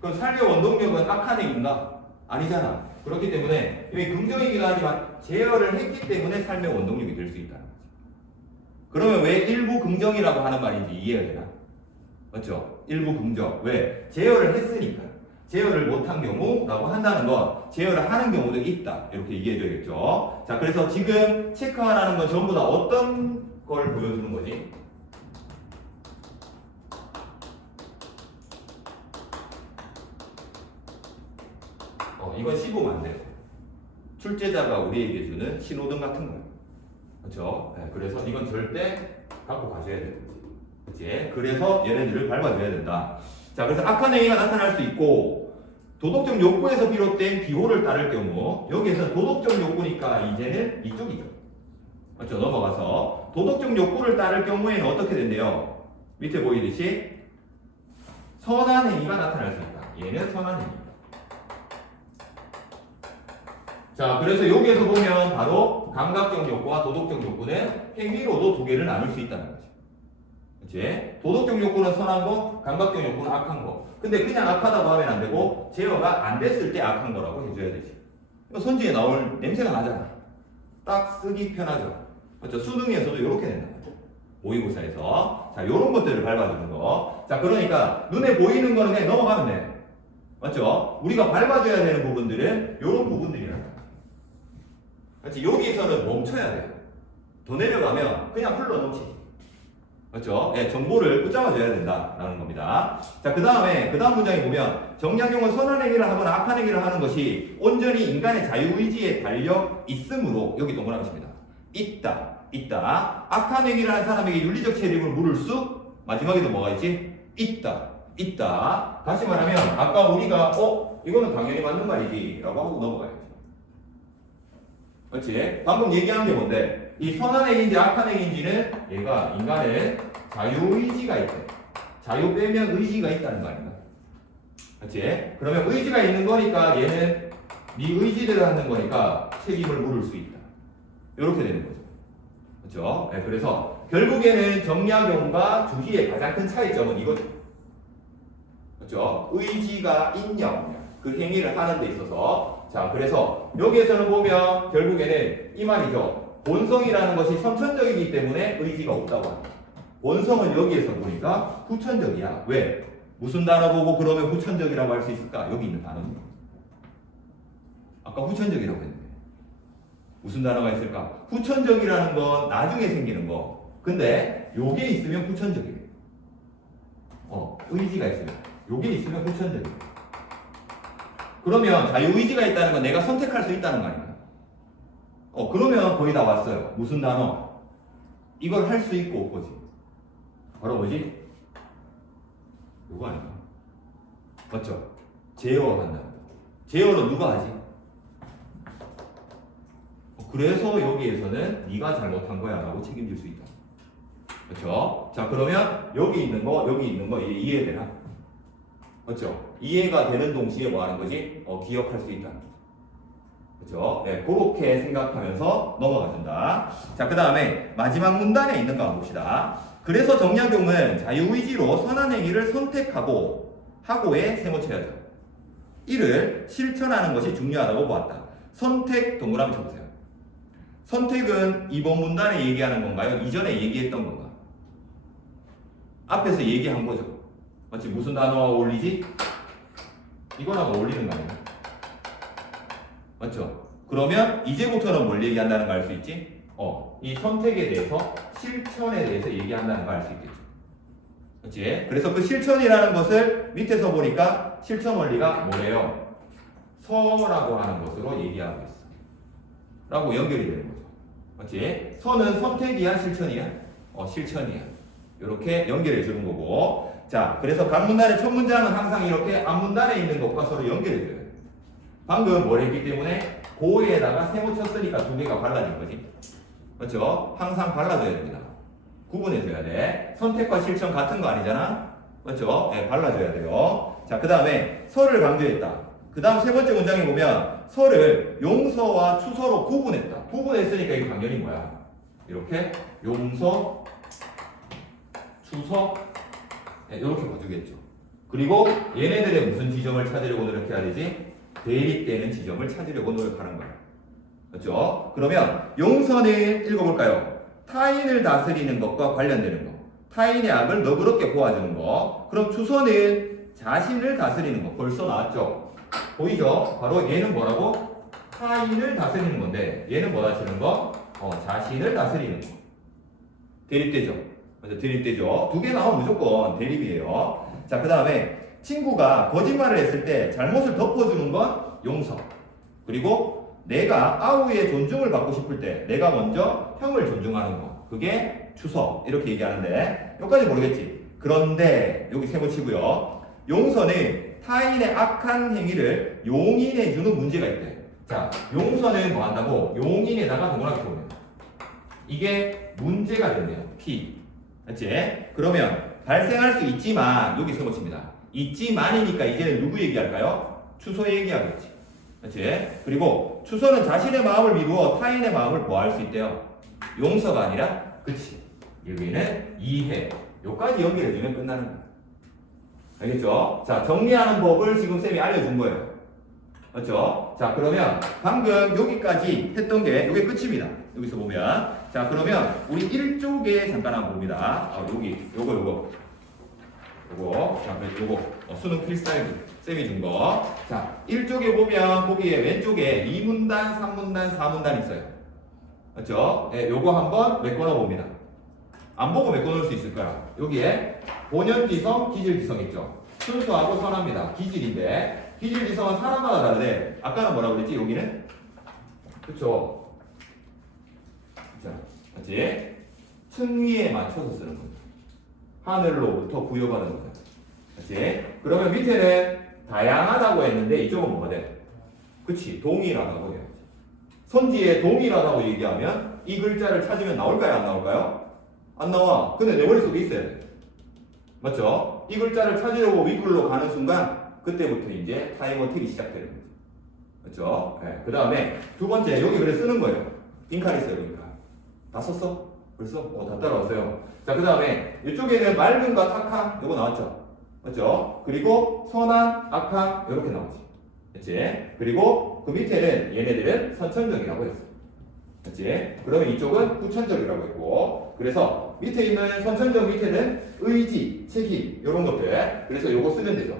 그럼 삶의 원동력은 악한 행위인가? 아니잖아. 그렇기 때문에 여기 긍정이기도 하지만 제어를 했기 때문에 삶의 원동력이 될 수 있다는 거지. 그러면 왜 일부 긍정이라고 하는 말인지 이해가 되나? 맞죠? 일부 긍정. 왜? 제어를 했으니까. 제어를 못한 경우라고 한다는 건 제어를 하는 경우도 있다. 이렇게 이해해줘야겠죠. 자, 그래서 지금 체크하라는 건 전부 다 어떤 걸 보여주는 거지? 이건 씹으면 안 돼요. 출제자가 우리에게 주는 신호등 같은 거예요. 그렇죠? 네, 그래서 이건 절대 갖고 가셔야 되는 거지. 그치? 그래서 얘네들을 밟아줘야 된다. 자, 그래서 악한 행위가 나타날 수 있고 도덕적 욕구에서 비롯된 기호를 따를 경우 여기에서 도덕적 욕구니까 이제는 이쪽이죠. 맞죠? 넘어가서 도덕적 욕구를 따를 경우에는 어떻게 된대요? 밑에 보이듯이 선한 행위가 나타날 수 있다. 얘는 선한 행위. 자, 그래서 여기에서 보면 바로 감각적 욕구와 도덕적 욕구는 행위로도 두 개를 나눌 수 있다는 거지. 그치? 도덕적 욕구는 선한 거, 감각적 욕구는 악한 거. 근데 그냥 악하다고 하면 안 되고 제어가 안 됐을 때 악한 거라고 해줘야 되지. 선지에 나올 냄새가 나잖아. 딱 쓰기 편하죠. 맞죠? 수능에서도 이렇게 된다. 모의고사에서. 자, 요런 것들을 밟아주는 거. 자, 그러니까 눈에 보이는 거는 그냥 넘어가면 돼. 맞죠? 우리가 밟아줘야 되는 부분들은 요런 부분들이라는 거야. 그렇지? 여기서는 멈춰야 돼요. 더 내려가면 그냥 흘러 넘치지. 맞죠? 네, 정보를 붙잡아줘야 된다라는 겁니다. 자, 그 다음 문장에 보면 정약용은 선한 행위를 하거나 악한 행위를 하는 것이 온전히 인간의 자유의지에 달려 있으므로 여기 동그라미 칩니다. 있다. 악한 행위를 하는 사람에게 윤리적 책임을 물을 수 마지막에도 뭐가 있지? 있다. 다시 말하면 아까 우리가 이거는 당연히 맞는 말이지 라고 하고 넘어가야지. 그렇지? 방금 얘기한 게 뭔데? 이 선한 행위인지 악한 행위인지는 얘가 인간의 자유의지가 있대. 자유 빼면 의지가 있다는 거 아닌가? 그렇지? 그러면 의지가 있는 거니까 얘는 네 의지대로 하는 거니까 책임을 물을 수 있다. 이렇게 되는 거죠. 그렇죠? 네, 그래서 결국에는 정약용과 주희의 가장 큰 차이점은 이거죠. 그렇죠? 의지가 있냐 없냐 그 행위를 하는 데 있어서. 자, 그래서 여기에서는 보면 결국에는 이 말이죠. 본성이라는 것이 선천적이기 때문에 의지가 없다고 합니다. 본성은 여기에서 보니까 후천적이야. 왜? 무슨 단어 보고 그러면 후천적이라고 할 수 있을까? 여기 있는 단어입니다. 아까 후천적이라고 했는데 무슨 단어가 있을까? 후천적이라는 건 나중에 생기는 거. 근데 요게 있으면 후천적이에요. 의지가 있으면. 요게 있으면 후천적이에요. 그러면 자유의지가 있다는 건 내가 선택할 수 있다는 거 아닙니까? 그러면 거의 다 왔어요. 무슨 단어? 이걸 할 수 있고 없고지. 바로 뭐지? 요거 아닌가? 맞죠? 제어를 한다. 제어를 누가 하지? 그래서 여기에서는 네가 잘못한 거야 라고 책임질 수 있다. 그렇죠? 자, 그러면 여기 있는 거 이해되나? 그렇죠? 이해가 되는 동시에 뭐 하는 거지? 기억할 수 있다. 그렇죠? 네, 그렇게 생각하면서 넘어가 준다. 자, 그 다음에 마지막 문단에 있는 거 한번 봅시다. 그래서 정약용은 자유의지로 선한 행위를 선택하고 하고의 세모쳐야죠. 이를 실천하는 것이 중요하다고 보았다. 선택 동그라미 쳐보세요. 선택은 이번 문단에 얘기하는 건가요? 이전에 얘기했던 건가? 앞에서 얘기한 거죠. 맞지? 무슨 단어 어울리지? 이거랑 어울리는 거 아니에요? 맞죠? 그러면 이제부터는 뭘 얘기한다는 거 알 수 있지? 이 선택에 대해서 실천에 대해서 얘기한다는 거 알 수 있겠죠. 그렇지? 그래서 그 실천이라는 것을 밑에서 보니까 실천 원리가 뭐래요? 서라고 하는 것으로 얘기하고 있어. 라고 연결이 되는 거죠. 맞지? 서는 선택이야, 실천이야? 실천이야. 이렇게 연결해 주는 거고. 자, 그래서 각 문단의 첫 문장은 항상 이렇게 앞문단에 있는 것과 서로 연결해 줘요. 방금 뭘 했기 때문에 고에다가 세모 쳤으니까 두 개가 발라진 거지. 맞죠? 항상 발라줘야 됩니다. 구분해줘야 돼. 선택과 실천 같은 거 아니잖아? 맞죠? 네, 발라줘야 돼요. 자, 그 다음에 서를 강조했다. 그 다음 세 번째 문장에 보면 서를 용서와 추서로 구분했다. 구분했으니까 이거 당연히 뭐야? 이렇게 용서, 추서 네, 이렇게 봐주겠죠. 그리고 얘네들의 무슨 지점을 찾으려고 노력해야 되지? 대립되는 지점을 찾으려고 노력하는 거야. 그렇죠? 그러면 용서는 읽어볼까요? 타인을 다스리는 것과 관련되는 거. 타인의 악을 너그럽게 보아주는 거. 그럼 추서는 자신을 다스리는 거. 벌써 나왔죠? 보이죠? 바로 얘는 뭐라고? 타인을 다스리는 건데 얘는 뭐 다스리는 거? 자신을 다스리는 거. 대립되죠? 맞아, 대립되죠? 두 개 나오면 무조건 대립이에요. 자, 그 다음에 친구가 거짓말을 했을 때 잘못을 덮어주는 건 용서. 그리고 내가 아우의 존중을 받고 싶을 때 내가 먼저 형을 존중하는 거. 그게 추서. 이렇게 얘기하는데 여기까지 모르겠지? 그런데 여기 세모 치고요. 용서는 타인의 악한 행위를 용인해주는 문제가 있대. 자, 용서는 뭐 한다고? 용인에다가 동그라미 쳐보면 이게 문제가 된대요. P. 맞지? 그러면 발생할 수 있지만 여기 세모 칩니다. 있지만이니까 이제는 누구 얘기할까요? 추서 얘기하겠지. 그렇지? 그리고 추서는 자신의 마음을 미루어 타인의 마음을 보호할 수 있대요. 용서가 아니라 그치. 여기는 이해. 요까지 연결해주면 끝나는 거야. 알겠죠? 자, 정리하는 법을 지금 쌤이 알려준 거예요. 맞죠? 자, 그러면 방금 여기까지 했던 게 요게 끝입니다. 여기서 보면 자, 그러면 우리 1쪽에 잠깐 한번 봅니다. 여기 요거 자, 요거 수능 필살기 쌤이 준 거. 자, 1쪽에 보면 거기에 왼쪽에 2문단, 3문단, 4문단 있어요. 맞죠? 네, 요거 한번 메꿔놔 봅니다. 안 보고 메꿔놓을 수 있을 거야. 여기에 본연지성, 기질지성 있죠? 순수하고 선합니다. 기질인데 기질지성은 사람마다 다른데 아까는 뭐라고 그랬지? 여기는? 그쵸? 자, 맞지? 층위에 맞춰서 쓰는 겁니다. 하늘로부터 부여받은 거다. 그치? 그러면 밑에는 다양하다고 했는데 이쪽은 뭐가 돼? 그치? 동일하다고 해야지. 선지에 동일하다고 얘기하면 이 글자를 찾으면 나올까요? 안 나올까요? 안 나와. 근데 내 머릿속에 있어야 돼. 맞죠? 이 글자를 찾으려고 윗글로 가는 순간 그때부터 이제 타임어택이 시작되는 거죠. 맞죠? 네. 그 다음에 두 번째 여기 그래 쓰는 거예요. 빈칸 있어요. 빈칸. 다 썼어? 벌써? 다 따라왔어요. 자, 그 다음에 이쪽에는 맑음과 탁함 이거 나왔죠? 맞죠? 그리고 선한, 악함 이렇게 나오지. 그치? 그리고 그 밑에는 얘네들은 선천적이라고 했어. 그치? 그러면 이쪽은 후천적이라고 했고 그래서 밑에 있는 선천적 밑에는 의지, 책임 이런 것들 그래서 요거 쓰면 되죠.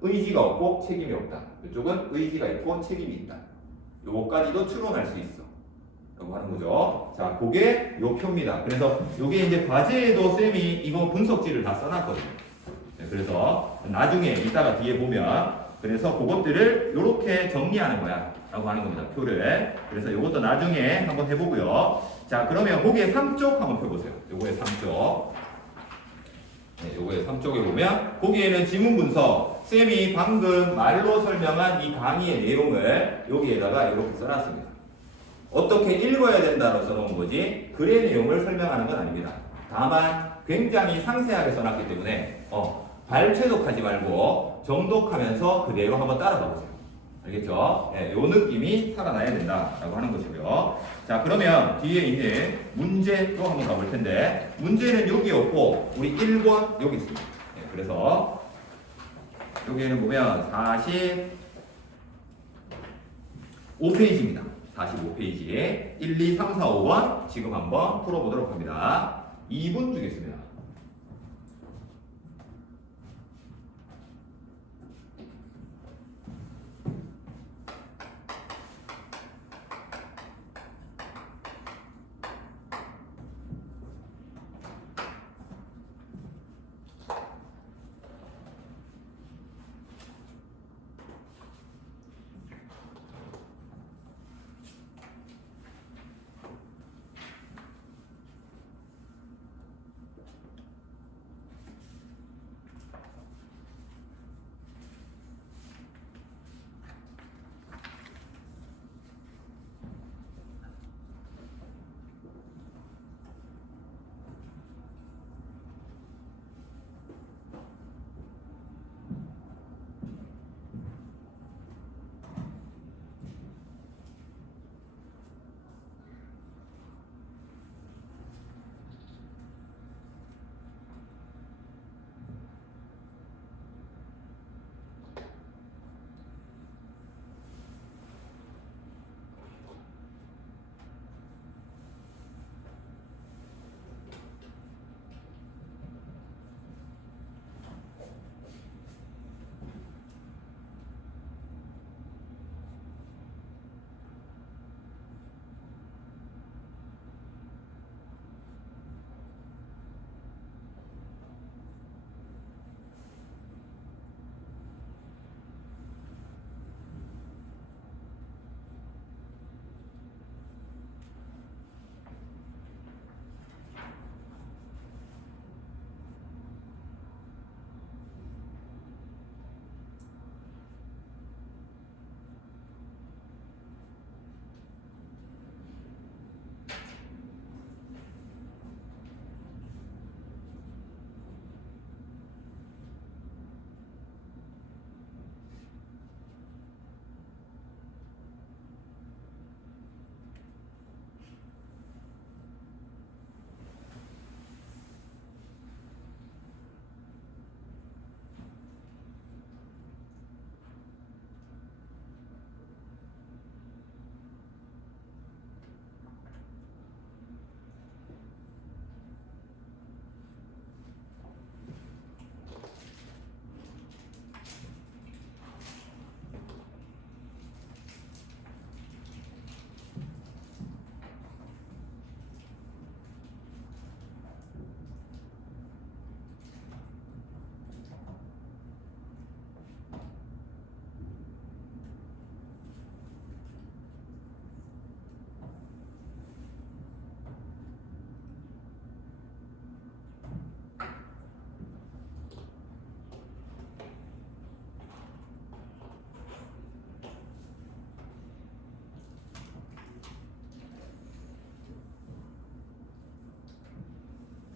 의지가 없고 책임이 없다. 이쪽은 의지가 있고 책임이 있다. 요거까지도 추론할 수 있어. 라고 하는 거죠. 자, 그게 요 표입니다. 그래서 요게 이제 과제에도 쌤이 이거 분석지를 다 써놨거든요. 네, 그래서 나중에 이따가 뒤에 보면 그래서 그것들을 요렇게 정리하는 거야 라고 하는 겁니다. 표를. 그래서 요것도 나중에 한번 해보고요. 자, 그러면 거기에 3쪽 한번 펴보세요. 요거에 3쪽. 네, 요거에 3쪽에 보면 거기에는 지문 분석 쌤이 방금 말로 설명한 이 강의의 내용을 여기에다가 이렇게 써놨습니다. 어떻게 읽어야 된다로 써놓은 거지 글의 내용을 설명하는 건 아닙니다. 다만 굉장히 상세하게 써놨기 때문에 발췌독하지 말고 정독하면서 그 내용 한번 따라가 보세요. 알겠죠? 네, 요 느낌이 살아나야 된다라고 하는 것이고요. 자, 그러면 뒤에 있는 문제로 한번 가볼 텐데 문제는 여기 없고 우리 1번 여기 있습니다. 네, 그래서 여기에는 보면 45페이지입니다. 45페이지 1, 2, 3, 4, 5번 지금 한번 풀어보도록 합니다. 2분 주겠습니다.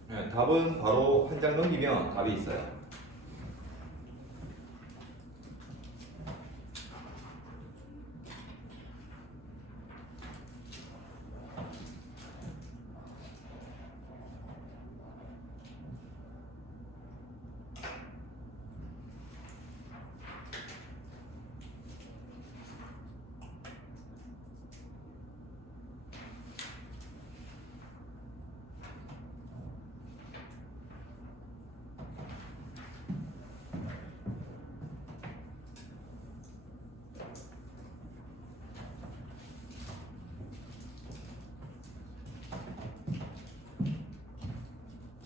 네, 답은 바로 한 장 넘기면 답이 있어요.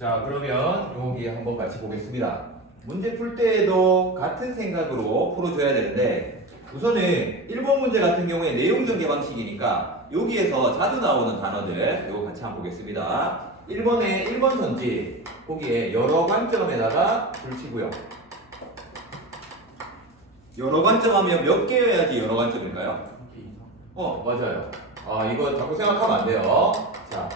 자, 그러면 여기 한번 같이 보겠습니다. 문제 풀 때에도 같은 생각으로 풀어줘야 되는데, 우선은 1번 문제 같은 경우에 내용 전개 방식이니까 여기에서 자주 나오는 단어들 이거 같이 한번 보겠습니다. 1번에 1번 선지 거기에 여러 관점에다가 줄치고요. 여러 관점 하면 몇 개여야지 여러 관점일까요? 맞아요. 이거 자꾸 생각하면 안 돼요. 자,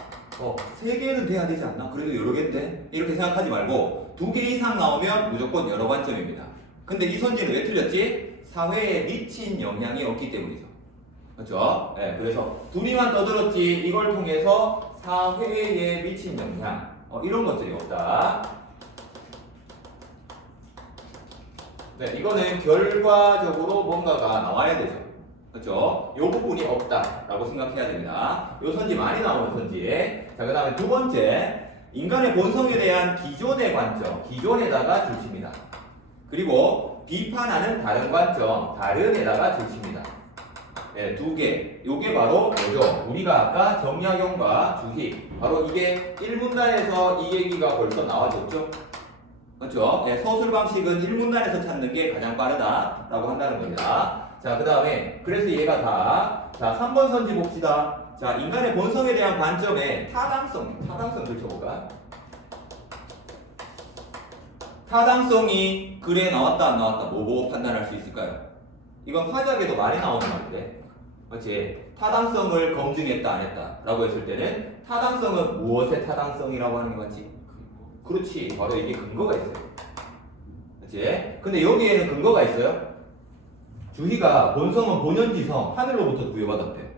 3개는 돼야 되지 않나? 그래도 여러 개인데? 이렇게 생각하지 말고 2개 이상 나오면 무조건 여러 관점입니다. 근데 이 선지는 왜 틀렸지? 사회에 미친 영향이 없기 때문이죠. 그렇죠? 네, 그래서 둘이만 떠들었지 이걸 통해서 사회에 미친 영향 이런 것들이 없다. 네, 이거는 결과적으로 뭔가가 나와야 되죠. 그렇죠? 이 부분이 없다라고 생각해야 됩니다. 이 선지 많이 나오는 선지. 자, 그 다음에 두 번째, 인간의 본성에 대한 기존의 관점, 기존에다가 줄칩니다. 그리고 비판하는 다른 관점, 다른에다가 줄칩니다. 네, 2개. 요게 바로 뭐죠? 우리가 아까 정약용과 주식, 바로 이게 1문단에서 이 얘기가 벌써 나와줬죠? 그렇죠? 네, 서술 방식은 1문단에서 찾는 게 가장 빠르다라고 한다는 겁니다. 자, 그 다음에 그래서 얘가 다, 자, 3번 선지 봅시다. 자, 인간의 본성에 대한 관점에 타당성 들춰볼까? 타당성이 글에 나왔다 안 나왔다 뭐 보고 판단할 수 있을까요? 이건 화작에도 많이 나오는 말인데, 그렇지? 타당성을 검증했다 안 했다 라고 했을 때는 타당성은 무엇의 타당성이라고 하는 게 맞지? 그렇지, 바로 이게 근거가 있어요. 그렇지? 근데 여기에는 근거가 있어요? 주희가 본성은 본연지성 하늘로부터 부여받았대.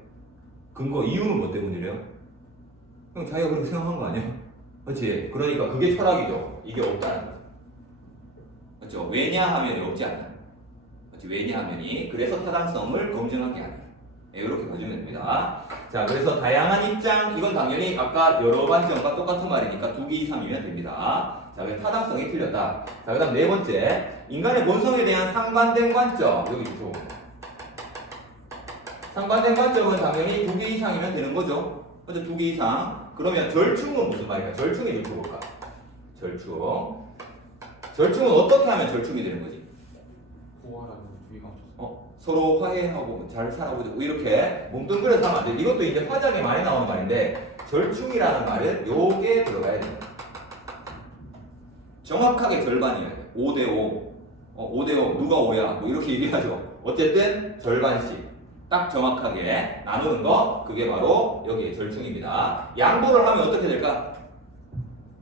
근거 이유는 뭐 때문이래요? 형 자기가 그렇게 생각한 거 아니야? 그렇지? 그러니까 그게 철학이죠. 이게 없다는 거죠. 그렇죠? 왜냐하면이 없지 않다. 그렇지? 왜냐하면이 그래서 타당성을 검증한 게 아니야. 네, 이렇게 봐주면 됩니다. 자, 그래서 다양한 입장, 이건 당연히 아까 여러 관점과 똑같은 말이니까 2개 이상이면 됩니다. 자, 그래서 타당성이 틀렸다. 자, 그 다음 네 번째, 인간의 본성에 대한 상반된 관점. 여기 있죠. 상반된 관점은 당연히 2개 이상이면 되는 거죠. 그렇죠? 2개 이상. 그러면 절충은 무슨 말일까? 절충이 좀 볼까? 절충은 어떻게 하면 절충이 되는 거지? 보아라는 주의가 없었어. 서로 화해하고 잘 살아보자 이렇게 뭉뚱그려서 하면 안 돼. 이것도 이제 화작에 많이 나오는 말인데 절충이라는 말은 요게 들어가야 됩니다. 정확하게 절반이어야 돼. 5대5 5대5 누가 5야 뭐 이렇게 얘기하죠. 어쨌든 절반씩 딱 정확하게 나누는 거, 그게 바로 여기 절충입니다. 양보를 하면 어떻게 될까?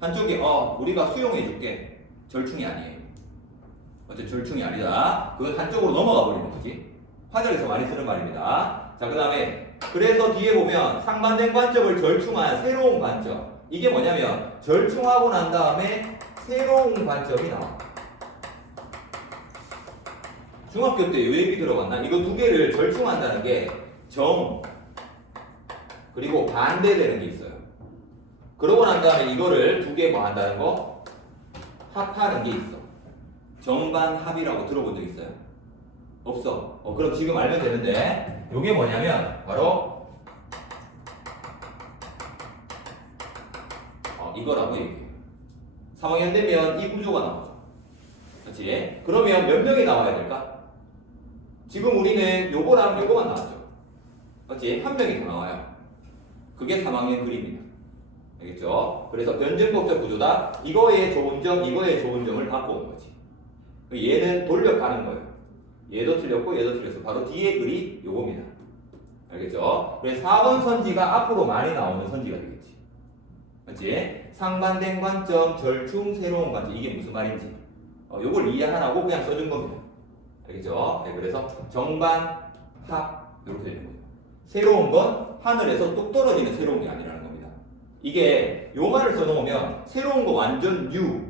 한쪽이 우리가 수용해 줄게, 절충이 아니에요. 어쨌든 절충이 아니다. 그건 한쪽으로 넘어가 버리는 거지. 화절에서 많이 쓰는 말입니다. 자, 그 다음에 그래서 뒤에 보면 상반된 관점을 절충한 새로운 관점. 이게 뭐냐면 절충하고 난 다음에 새로운 관점이 나와. 중학교 때 이 얘기 들어봤나? 이거 2개를 절충한다는 게 정 그리고 반대되는 게 있어요. 그러고 난 다음에 이거를 2개 뭐 한다는 거? 합하는 게 있어. 정반합이라고 들어본 적 있어요? 없어. 그럼 지금 알면 되는데 이게 뭐냐면 바로 이거라고 얘기해요. 3학년 되면 이 구조가 나오죠. 그렇지? 그러면 몇 명이 나와야 될까? 지금 우리는 요거랑 요거만 나왔죠. 그렇지? 한 명이 더 나와요. 그게 3학년 그림이다. 알겠죠? 그래서 변증법적 구조다. 이거의 좋은 점, 이거의 좋은 점을 갖고 온 거지. 얘는 돌려가는 거예요. 얘도 틀렸고 얘도 틀렸어. 바로 뒤에 글이 요겁니다. 알겠죠? 그래서 4번 선지가 앞으로 많이 나오는 선지가 되겠지. 그렇지? 상반된 관점, 절충, 새로운 관점. 이게 무슨 말인지 요걸 이해하라고 그냥 써준 겁니다. 알겠죠? 네, 그래서 정반, 합 이렇게 되는 거죠. 새로운 건 하늘에서 뚝 떨어지는 새로운 게 아니라는 겁니다. 이게 요 말을 써놓으면 새로운 거 완전 뉴,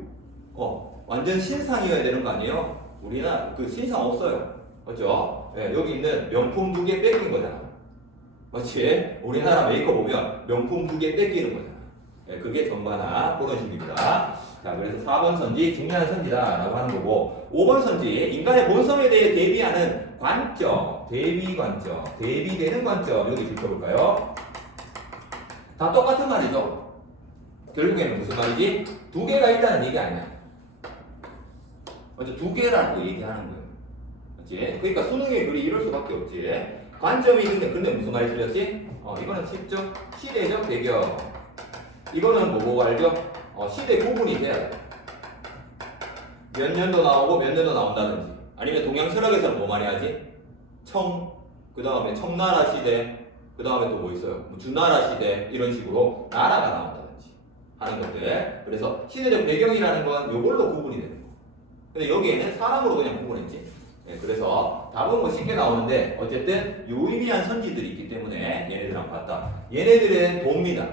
완전 신상이어야 되는 거 아니에요? 우리는 그 신상 없어요. 그렇죠? 네, 여기 있는 명품 2개 뺏긴 거잖아. 그렇지? 우리나라 메이커 보면 명품 2개 뺏기는 거잖아. 네, 그게 정반합 그런 식입니다. 자, 그래서 4번 선지 중요한 선지다라고 하는 거고, 5번 선지 인간의 본성에 대해 대비하는 관점, 대비 관점, 대비되는 관점 여기 짚어볼까요? 다 똑같은 말이죠. 결국에는 무슨 말이지? 두 개가 있다는 얘기 아니야. 맞죠? 두 개라고 얘기하는 거예요. 맞지? 그러니까 수능에 글이 이럴 수밖에 없지. 관점이 근데 무슨 말이 틀렸지? 이거는 시대적 배경. 이거는 뭐고 알죠? 시대 구분이 돼야 돼. 몇 년도 나오고 몇 년도 나온다든지. 아니면 동양 철학에서는 뭐 많이 하지? 그 다음에 청나라 시대, 그 다음에 또 뭐 있어요? 뭐 주나라 시대, 이런 식으로 나라가 나온다든지 하는 것들. 그래서 시대적 배경이라는 건 요걸로 구분이 되는 거. 근데 여기에는 사람으로 그냥 구분했지. 네, 그래서 답은 뭐 쉽게 나오는데 어쨌든 유의미한 선지들이 있기 때문에 얘네들랑 봤다. 얘네들은 돕니다.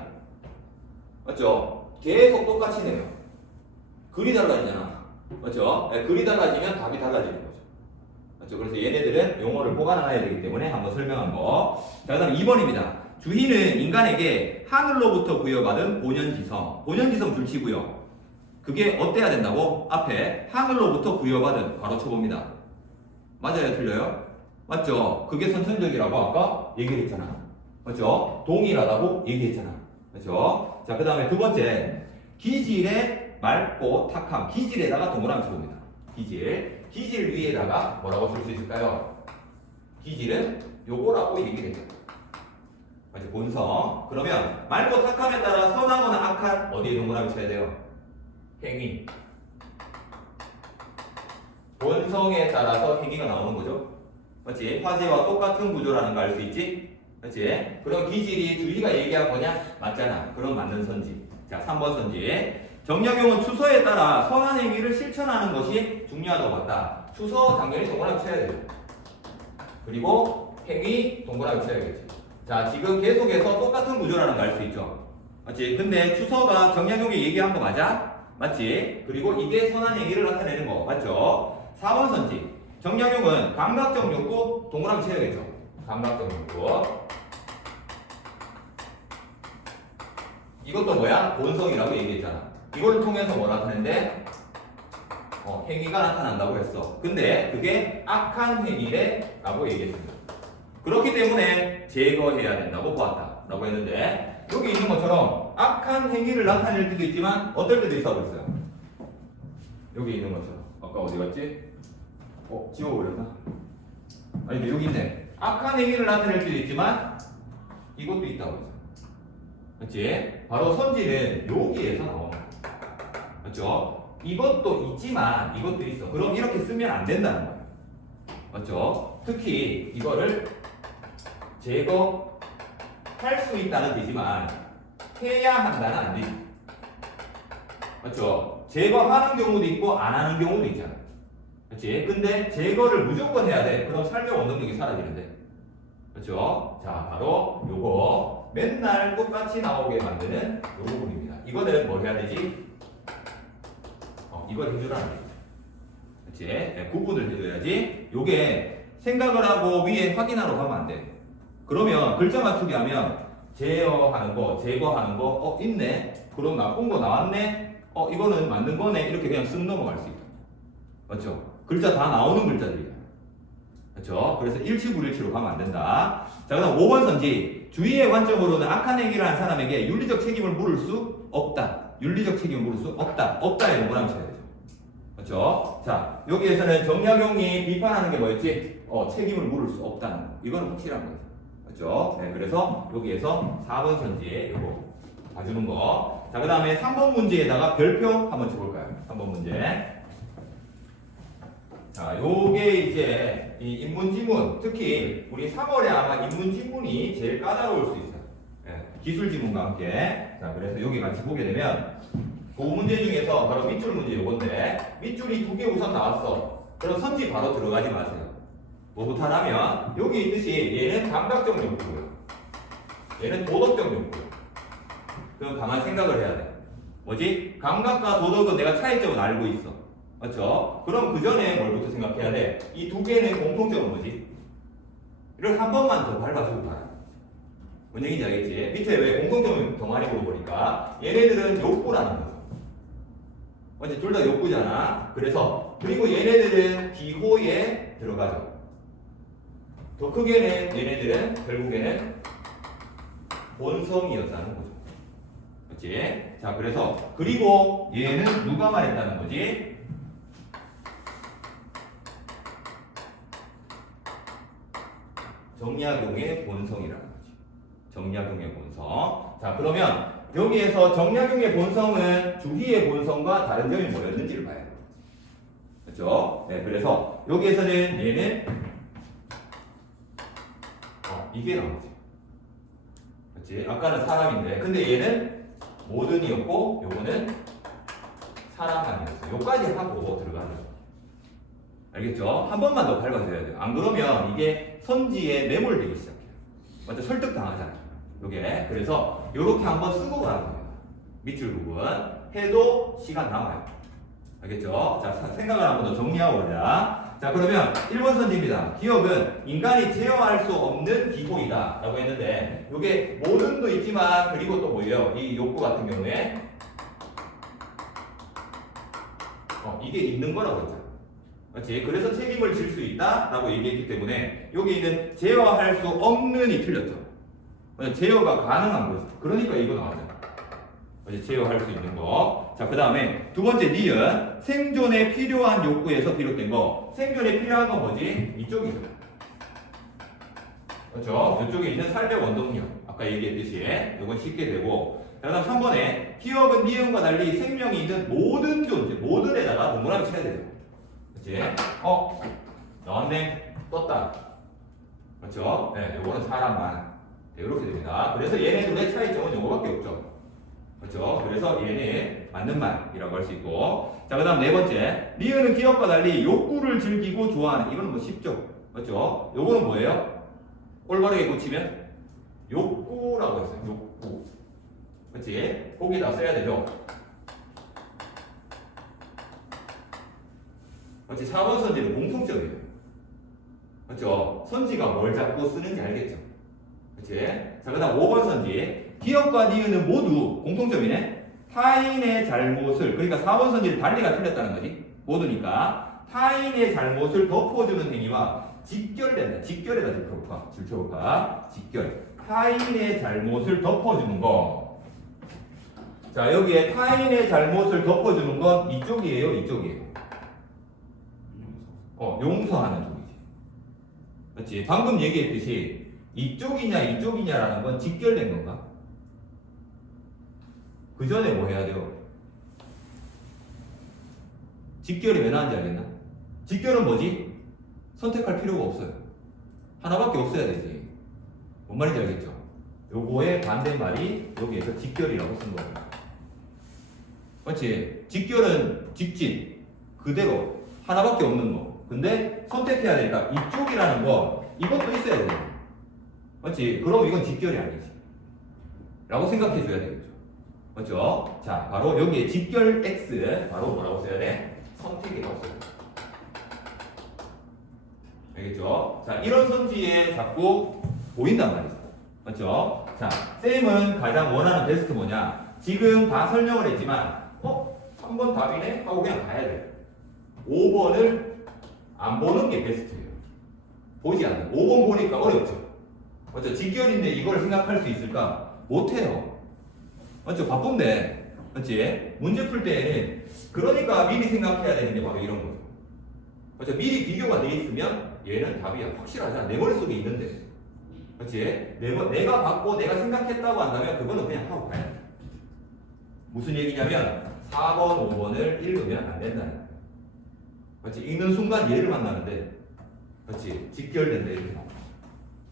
맞죠? 계속 똑같이 내요. 글이 달라지잖아. 맞죠? 네, 글이 달라지면 답이 달라지는 거죠. 맞죠? 그래서 얘네들은 용어를 보관해야 되기 때문에 한번 설명한 거. 자, 그 다음 2번입니다. 주희는 인간에게 하늘로부터 부여받은 본연지성. 본연지성 줄치고요. 그게 어때야 된다고? 앞에 하늘로부터 부여받은 바로 쳐봅니다. 맞아요? 틀려요? 맞죠? 그게 선천적이라고 아까 얘기를 했잖아. 맞죠? 동일하다고 얘기했잖아. 맞죠? 자, 그 다음에 두 번째. 기질의 맑고 탁함. 기질에다가 동그라미 쳐봅니다. 기질 위에다가 뭐라고 쓸 수 있을까요? 기질은 요거라고 얘기를 해요. 맞죠? 본성. 그러면 맑고 탁함에 따라 선하거나 악한 어디에 동그라미 쳐야 돼요? 행위. 본성에 따라서 행위가 나오는 거죠. 맞지? 화재와 똑같은 구조라는 거 알 수 있지? 맞지? 그럼 기질이 주희가 얘기한 거냐? 맞잖아. 그럼 맞는 선지. 자, 3번 선지. 정약용은 추서에 따라 선한 행위를 실천하는 것이 중요하다고 봤다. 추서 당연히 동그라미 쳐야 돼요. 그리고 행위 동그라미 쳐야겠지. 자, 지금 계속해서 똑같은 구조라는 거 알 수 있죠. 맞지? 근데 추서가 정약용이 얘기한 거 맞아? 맞지? 그리고 이게 선한 행위를 나타내는 거 맞죠? 4번 선지. 정약용은 감각적 욕구 동그라미 쳐야겠죠. 감각적 욕구. 이것도 뭐야? 본성이라고 얘기했잖아. 이걸 통해서 뭐 나타내는데? 행위가 나타난다고 했어. 근데 그게 악한 행위래 라고 얘기했습니다. 그렇기 때문에 제거해야 된다고 보았다 라고 했는데 여기 있는 것처럼 악한 행위를 나타낼 때도 있지만 어떨 때도 있어 보였어요. 여기 있는 것처럼. 아까 어디 갔지? 지워버렸나? 아니 여기 있네. 악한 행위를 나타낼 때도 있지만 이것도 있다고 했어요. 맞지? 바로 선지는 여기에서 나오는 거예요. 맞죠? 이것도 있지만 이것도 있어. 그럼 이렇게 쓰면 안 된다는 거예요. 맞죠? 특히 이거를 제거할 수 있다는 뜻이지만 해야 한다는 안 되지. 맞죠? 제거하는 경우도 있고 안 하는 경우도 있잖아. 그렇지? 근데 제거를 무조건 해야 돼. 그럼 삶의 원동력이 사라지는데. 그렇죠? 자, 바로 요거 맨날 똑같이 나오게 만드는 요 부분입니다. 이거는 뭘 해야 되지? 이걸 해주라는 거지. 그렇지? 네, 구분을 해줘야지. 요게 생각을 하고 위에 확인하러 가면 안 돼. 그러면 글자 맞추기 하면 제어하는 거, 제거하는 거, 있네. 그럼 나쁜 거 나왔네. 이거는 맞는 거네. 이렇게 그냥 쓱 넘어갈 수 있다. 맞죠? 글자 다 나오는 글자들이야. 그렇죠? 그래서 일치불일치로 가면 안 된다. 자, 그다음 5번 선지. 주의의 관점으로는 악한 행위를 한 사람에게 윤리적 책임을 물을 수 없다. 윤리적 책임을 물을 수 없다. 없다에 동그라미 쳐야 되죠. 그렇죠? 자, 여기에서는 정약용이 비판하는 게 뭐였지? 책임을 물을 수 없다는 거. 이거는 확실한 거죠. 그렇죠? 네, 그래서 여기에서 4번 선지에 이거 봐주는 거. 자, 그 다음에 3번 문제에다가 별표 한번 쳐볼까요? 3번 문제. 자, 요게 이제 이 인문지문, 특히 우리 3월에 아마 인문지문이 제일 까다로울 수 있어요. 네, 기술지문과 함께. 자, 그래서 여기 같이 보게 되면 그 문제 중에서 바로 밑줄 문제 요건데 밑줄이 2개 우선 나왔어. 그럼 선지 바로 들어가지 마세요. 뭐부터 하냐면 여기 있듯이 얘는 감각적 욕구고요. 얘는 도덕적 욕구. 그럼 가만히 생각을 해야 돼. 뭐지? 감각과 도덕은 내가 차이점을 알고 있어. 맞죠? 그럼 그 전에 뭘부터 생각해야 돼? 이 두 개는 공통점은 뭐지? 이걸 한 번만 더 밟아주고 가라. 뭔 얘기인지 알겠지? 밑에 왜 공통점을 더 많이 물어보니까 얘네들은 욕구라는 거죠. 맞지? 둘 다 욕구잖아. 그래서 그리고 얘네들은 기호에 들어가죠. 더 크게는 얘네들은 결국에는 본성이었다는 거죠. 그렇지? 자, 그래서 그리고 얘는 누가 말했다는 거지? 정약용의 본성이라는 거지. 정약용의 본성. 자, 그러면 여기에서 정약용의 본성은 주희의 본성과 다른 점이 뭐였는지를 봐야 돼요. 그렇죠? 네, 그래서 여기에서는 얘는 이게 나오지. 그렇지? 아까는 사람인데, 근데 얘는 모든이었고, 요거는 사람만이었어. 요까지 하고 들어가는 거. 알겠죠? 한 번만 더 밟아줘야 돼요. 안 그러면 이게 선지에 매몰되기 시작해요. 완전 설득 당하잖아요. 요게. 그래서 요렇게 한번 쓰고 가는 거예요. 밑줄 부분. 해도 시간 남아요. 알겠죠? 자, 생각을 한 번 더 정리하고 가자. 자, 그러면 1번 선지입니다. 기억은 인간이 제어할 수 없는 기호이다 라고 했는데 요게 모든도 있지만 그리고 또 뭐예요? 이 욕구 같은 경우에 이게 있는 거라고 했잖아. 그렇지? 그래서 책임을 질 수 있다 라고 얘기했기 때문에 여기 있는 제어할 수 없는이 틀렸죠. 제어가 가능한 거지. 그러니까 이거 나왔잖아. 제어할 수 있는 거. 자, 그 다음에 두 번째 니은 생존에 필요한 욕구에서 비롯된 거. 생존에 필요한 건 뭐지? 이쪽이죠. 그렇죠? 이쪽에 있는 삶의 원동력. 아까 얘기했듯이 이건 쉽게 되고. 자, 그 다음 3번에 기억은 니은과 달리 생명이 있는 모든 존재, 모든에다가 동그라미 쳐야 되죠. 그렇지? 나왔네. 떴다. 그렇죠? 네, 요거는 사람만. 네, 이렇게 됩니다. 그래서 얘네들의 차이점은 요거밖에 없죠. 그렇죠? 그래서 얘는 맞는 말이라고 할 수 있고. 자, 그 다음 네 번째. 니은은 기억과 달리 욕구를 즐기고 좋아하는. 이거는 뭐 쉽죠? 그렇죠? 요거는 뭐예요? 올바르게 고치면 욕구라고 했어요. 욕구. 그렇지? 거기다 써야 되죠. 그렇지? 4번 선지는 공통점이에요. 그렇죠? 선지가 뭘 잡고 쓰는지 알겠죠? 그렇지? 자, 그 다음 5번 선지. 기억과 니은은 모두 공통점이네. 타인의 잘못을, 그러니까 4번 선지를 달리가 틀렸다는 거지. 모두니까 타인의 잘못을 덮어주는 행위와 직결된다. 직결에다 줄쳐볼까? 직결. 타인의 잘못을 덮어주는 거. 자, 여기에 타인의 잘못을 덮어주는 건 이쪽이에요, 이쪽이에요. 용서하는 쪽이지. 그렇지? 방금 얘기했듯이 이쪽이냐 이쪽이냐라는 건 직결된 건가? 그 전에 뭐 해야 돼요? 직결이 왜 나왔는지 알겠나? 직결은 뭐지? 선택할 필요가 없어요. 하나밖에 없어야 되지. 뭔 말인지 알겠죠? 요거의 반대말이 여기에서 직결이라고 쓴 거예요. 그렇지? 직결은 직진, 그대로 하나밖에 없는 거. 근데 선택해야 되니까 이쪽이라는 거 이것도 있어야 돼요. 그렇지? 그럼 이건 직결이 아니지. 라고 생각해 줘야 되겠죠. 그렇죠? 자, 바로 여기에 직결 X 바로 뭐라고 써야 돼? 선택이라고 써야 돼. 알겠죠? 자, 이런 선지에 자꾸 보인단 말이죠. 그렇죠? 자, 쌤은 가장 원하는 베스트 뭐냐? 지금 다 설명을 했지만 3번 답이네? 하고 그냥 가야 돼. 5번을 안 보는 게 베스트예요. 보지 않는. 5번 보니까 어렵죠. 맞죠? 직결인데 이걸 생각할 수 있을까? 못해요. 맞죠? 바쁜데. 맞지? 문제 풀 때에는 그러니까 미리 생각해야 되는 게 바로 이런 거죠. 맞죠? 미리 비교가 돼 있으면 얘는 답이 확실하잖아. 내 머릿속에 있는데. 그렇지? 내가 받고 내가 생각했다고 한다면 그거는 그냥 하고 가야 돼. 무슨 얘기냐면 4번, 5번을 읽으면 안 된다는 거야. 그렇지? 읽는 순간 얘를 만나는데 그렇지? 직결된다 이렇게 나와.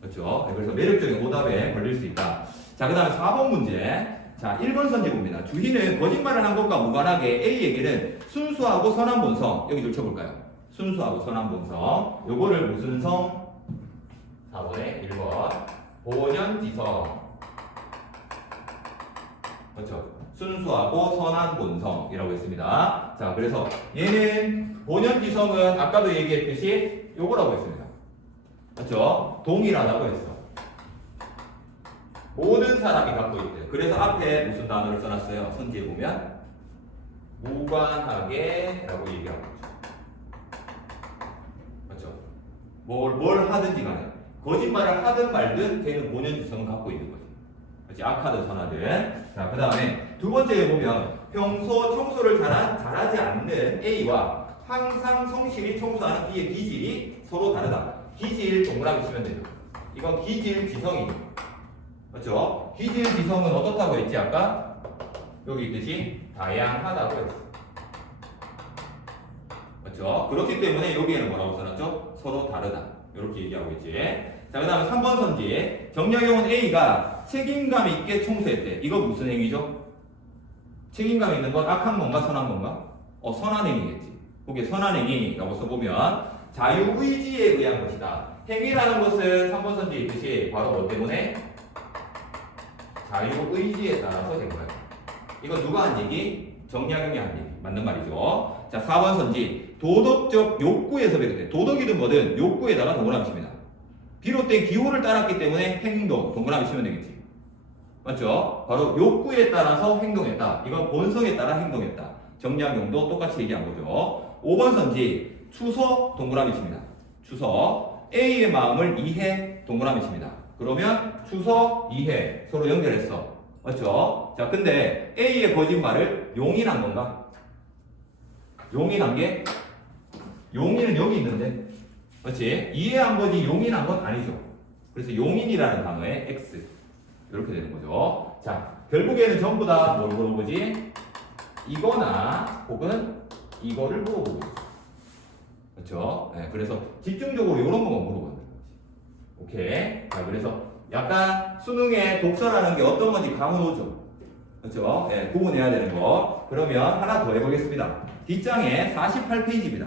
그렇죠? 그래서 매력적인 오답에 걸릴 수 있다. 자, 그 다음에 4번 문제. 자, 1번 선지 봅니다. 주희는 거짓말을 한 것과 무관하게 A에게는 순수하고 선한 본성. 여기 줄쳐볼까요? 순수하고 선한 본성. 요거를 무슨 성? 4번에 1번. 본연지성. 그렇죠? 순수하고 선한 본성이라고 했습니다. 자, 그래서 얘는 본연지성은 아까도 얘기했듯이 요거라고 했습니다. 그렇죠? 동일하다고 했어. 모든 사람이 갖고 있대. 그래서 앞에 무슨 단어를 써놨어요? 선지에 보면 무관하게 라고 얘기하고 있죠. 그렇죠? 뭘 하든지 간에 거짓말을 하든 말든 걔는 본연지성은 갖고 있는 거지. 그렇지? 악하든 선하든. 자, 그 다음에 두 번째에 보면 평소 청소를 잘하지 않는 A와 항상 성실히 청소하는 B의 기질이 서로 다르다. 기질 동그라미 치면 되죠. 이건 기질 지성이죠. 맞죠? 기질 지성은 어떻다고 했지 아까? 여기 있듯이 다양하다고 했어. 맞죠? 그렇기 때문에 여기에는 뭐라고 써놨죠? 서로 다르다. 이렇게 얘기하고 있지. 자, 그 다음에 3번 선지. 정약용은 A가 책임감 있게 청소했대. 이거 무슨 행위죠? 책임감 있는 건 악한 건가 선한 건가? 선한 행위겠지. 거기에 선한 행위라고 써보면 자유의지에 의한 것이다. 행위라는 것은 3번 선지에 있듯이 바로 뭐 때문에? 자유의지에 따라서 된 거야. 이거 누가 한 얘기? 정약용이 한 얘기. 맞는 말이죠. 자, 4번 선지. 도덕적 욕구에서 비롯된 도덕이든 뭐든 욕구에다가 동그라미 칩니다. 비롯된 기호를 따랐기 때문에 행동 동그라미 치면 되겠지. 맞죠? 바로 욕구에 따라서 행동했다. 이건 본성에 따라 행동했다. 정약용도 똑같이 얘기한 거죠. 5번 선지. 추서 동그라미 칩니다. 추서. A의 마음을 이해 동그라미 칩니다. 그러면 추서, 이해 서로 연결했어. 맞죠? 자, 근데 A의 거짓말을 용인한 건가? 용인한 게? 용인은 여기 있는데. 그렇지? 이해한 거지 용인한 건 아니죠. 그래서 용인이라는 단어에 X. 이렇게 되는 거죠. 자, 결국에는 전부 다 뭘 물어보지? 이거나 혹은 이거를 물어보고 있어. 그렇죠? 네, 그래서 집중적으로 이런 거만 물어보는 거지. 오케이. 자, 그래서 약간 수능에 독서라는 게 어떤 건지 감은 오죠. 그렇죠? 네, 구분해야 되는 거. 그러면 하나 더 해보겠습니다. 뒷장에 48페이지입니다.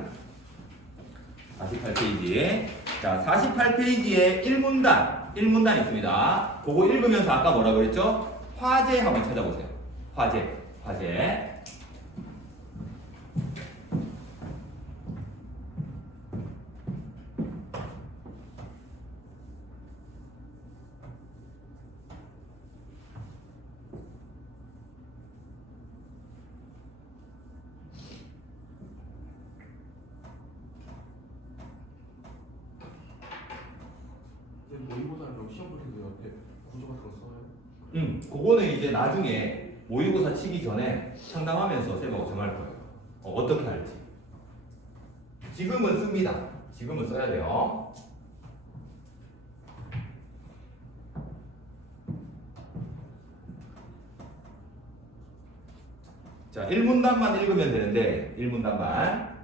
48페이지. 자, 48페이지에 1문단 있습니다. 그거 읽으면서 아까 뭐라 그랬죠? 화제 한번 찾아보세요. 화제. 모의고사랑 시험 볼 때도 옆에 구조 같은 거 써요? 그거는 이제 나중에 모의고사 치기 전에 상담하면서 쌤하고 정할 거예요. 어떻게 할지. 지금은 씁니다. 지금은 써야 돼요. 자, 1문단만 읽으면 되는데 1문단만.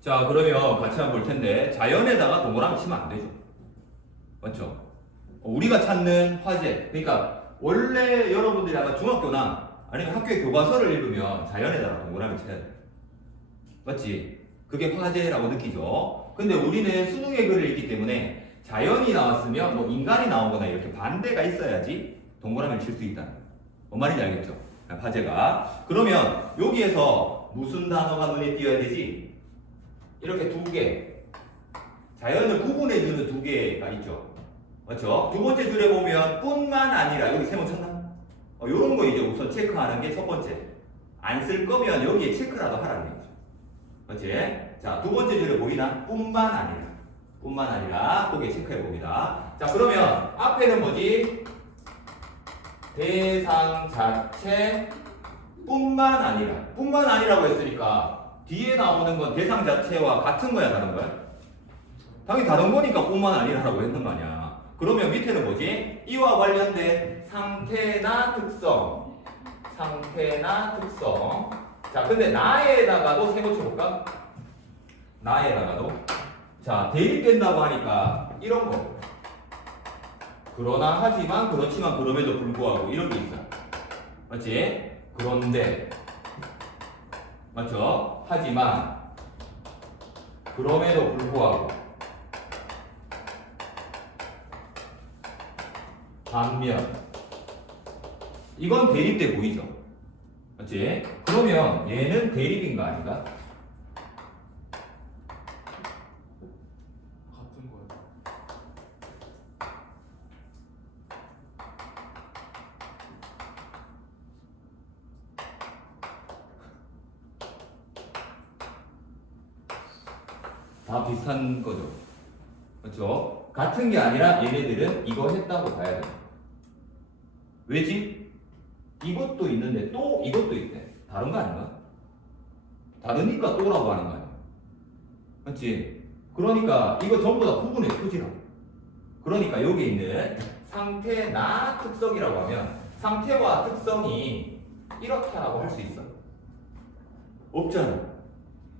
자, 그러면 같이 한번 볼 텐데 자연에다가 동그라미 치면 안 되죠. 맞죠? 우리가 찾는 화제. 그러니까 원래 여러분들이 아마 중학교나 아니면 학교의 교과서를 읽으면 자연에다가 동그라미 쳐야 돼. 맞지? 그게 화제라고 느끼죠. 근데 우리는 수능의 글을 읽기 때문에 자연이 나왔으면 뭐 인간이 나오거나 이렇게 반대가 있어야지 동그라미를 칠 수 있다. 뭔 말인지 알겠죠? 화제가. 그러면 여기에서 무슨 단어가 눈에 띄어야 되지? 이렇게 두 개. 자연을 구분해주는 두 개가 있죠. 맞죠? 두 번째 줄에 보면 뿐만 아니라 여기 세모 쳤나? 요런 거 이제 우선 체크하는 게 첫 번째. 안 쓸 거면 여기에 체크라도 하라는 얘기죠. 맞지? 자, 두 번째 줄에 보이나? 뿐만 아니라. 뿐만 아니라 거기에 체크해 봅니다. 자, 그러면 앞에는 뭐지? 대상 자체 뿐만 아니라. 뿐만 아니라고 했으니까 뒤에 나오는 건 대상 자체와 같은 거야, 다른 거야? 당연히 다른 거니까 뿐만 아니라고 했는 거 아니야. 그러면 밑에는 뭐지? 이와 관련된 상태나 특성. 자, 근데 나에다가도 세모 쳐볼까? 나에다가도. 자, 대입된다고 하니까 이런 거. 그러나 하지만 그렇지만 그럼에도 불구하고 이런 게 있어. 맞지? 그런데. 맞죠? 하지만 그럼에도 불구하고 반면 이건 대립돼 보이죠? 맞지? 그러면 얘는 대립인가 아닌가? 같은 거예요. 다 비슷한 거죠. 그렇죠? 같은 게 아니라 얘네들은 이거 했다고 봐야 돼. 왜지? 이것도 있는데 또 이것도 있대. 다른 거 아닌가? 다르니까 또라고 하는 거 아니야? 맞지? 그러니까 이거 전부 다 구분의 표지라고. 그러니까 여기 있는 상태나 특성이라고 하면 상태와 특성이 이렇다라고 할 수 있어? 없잖아.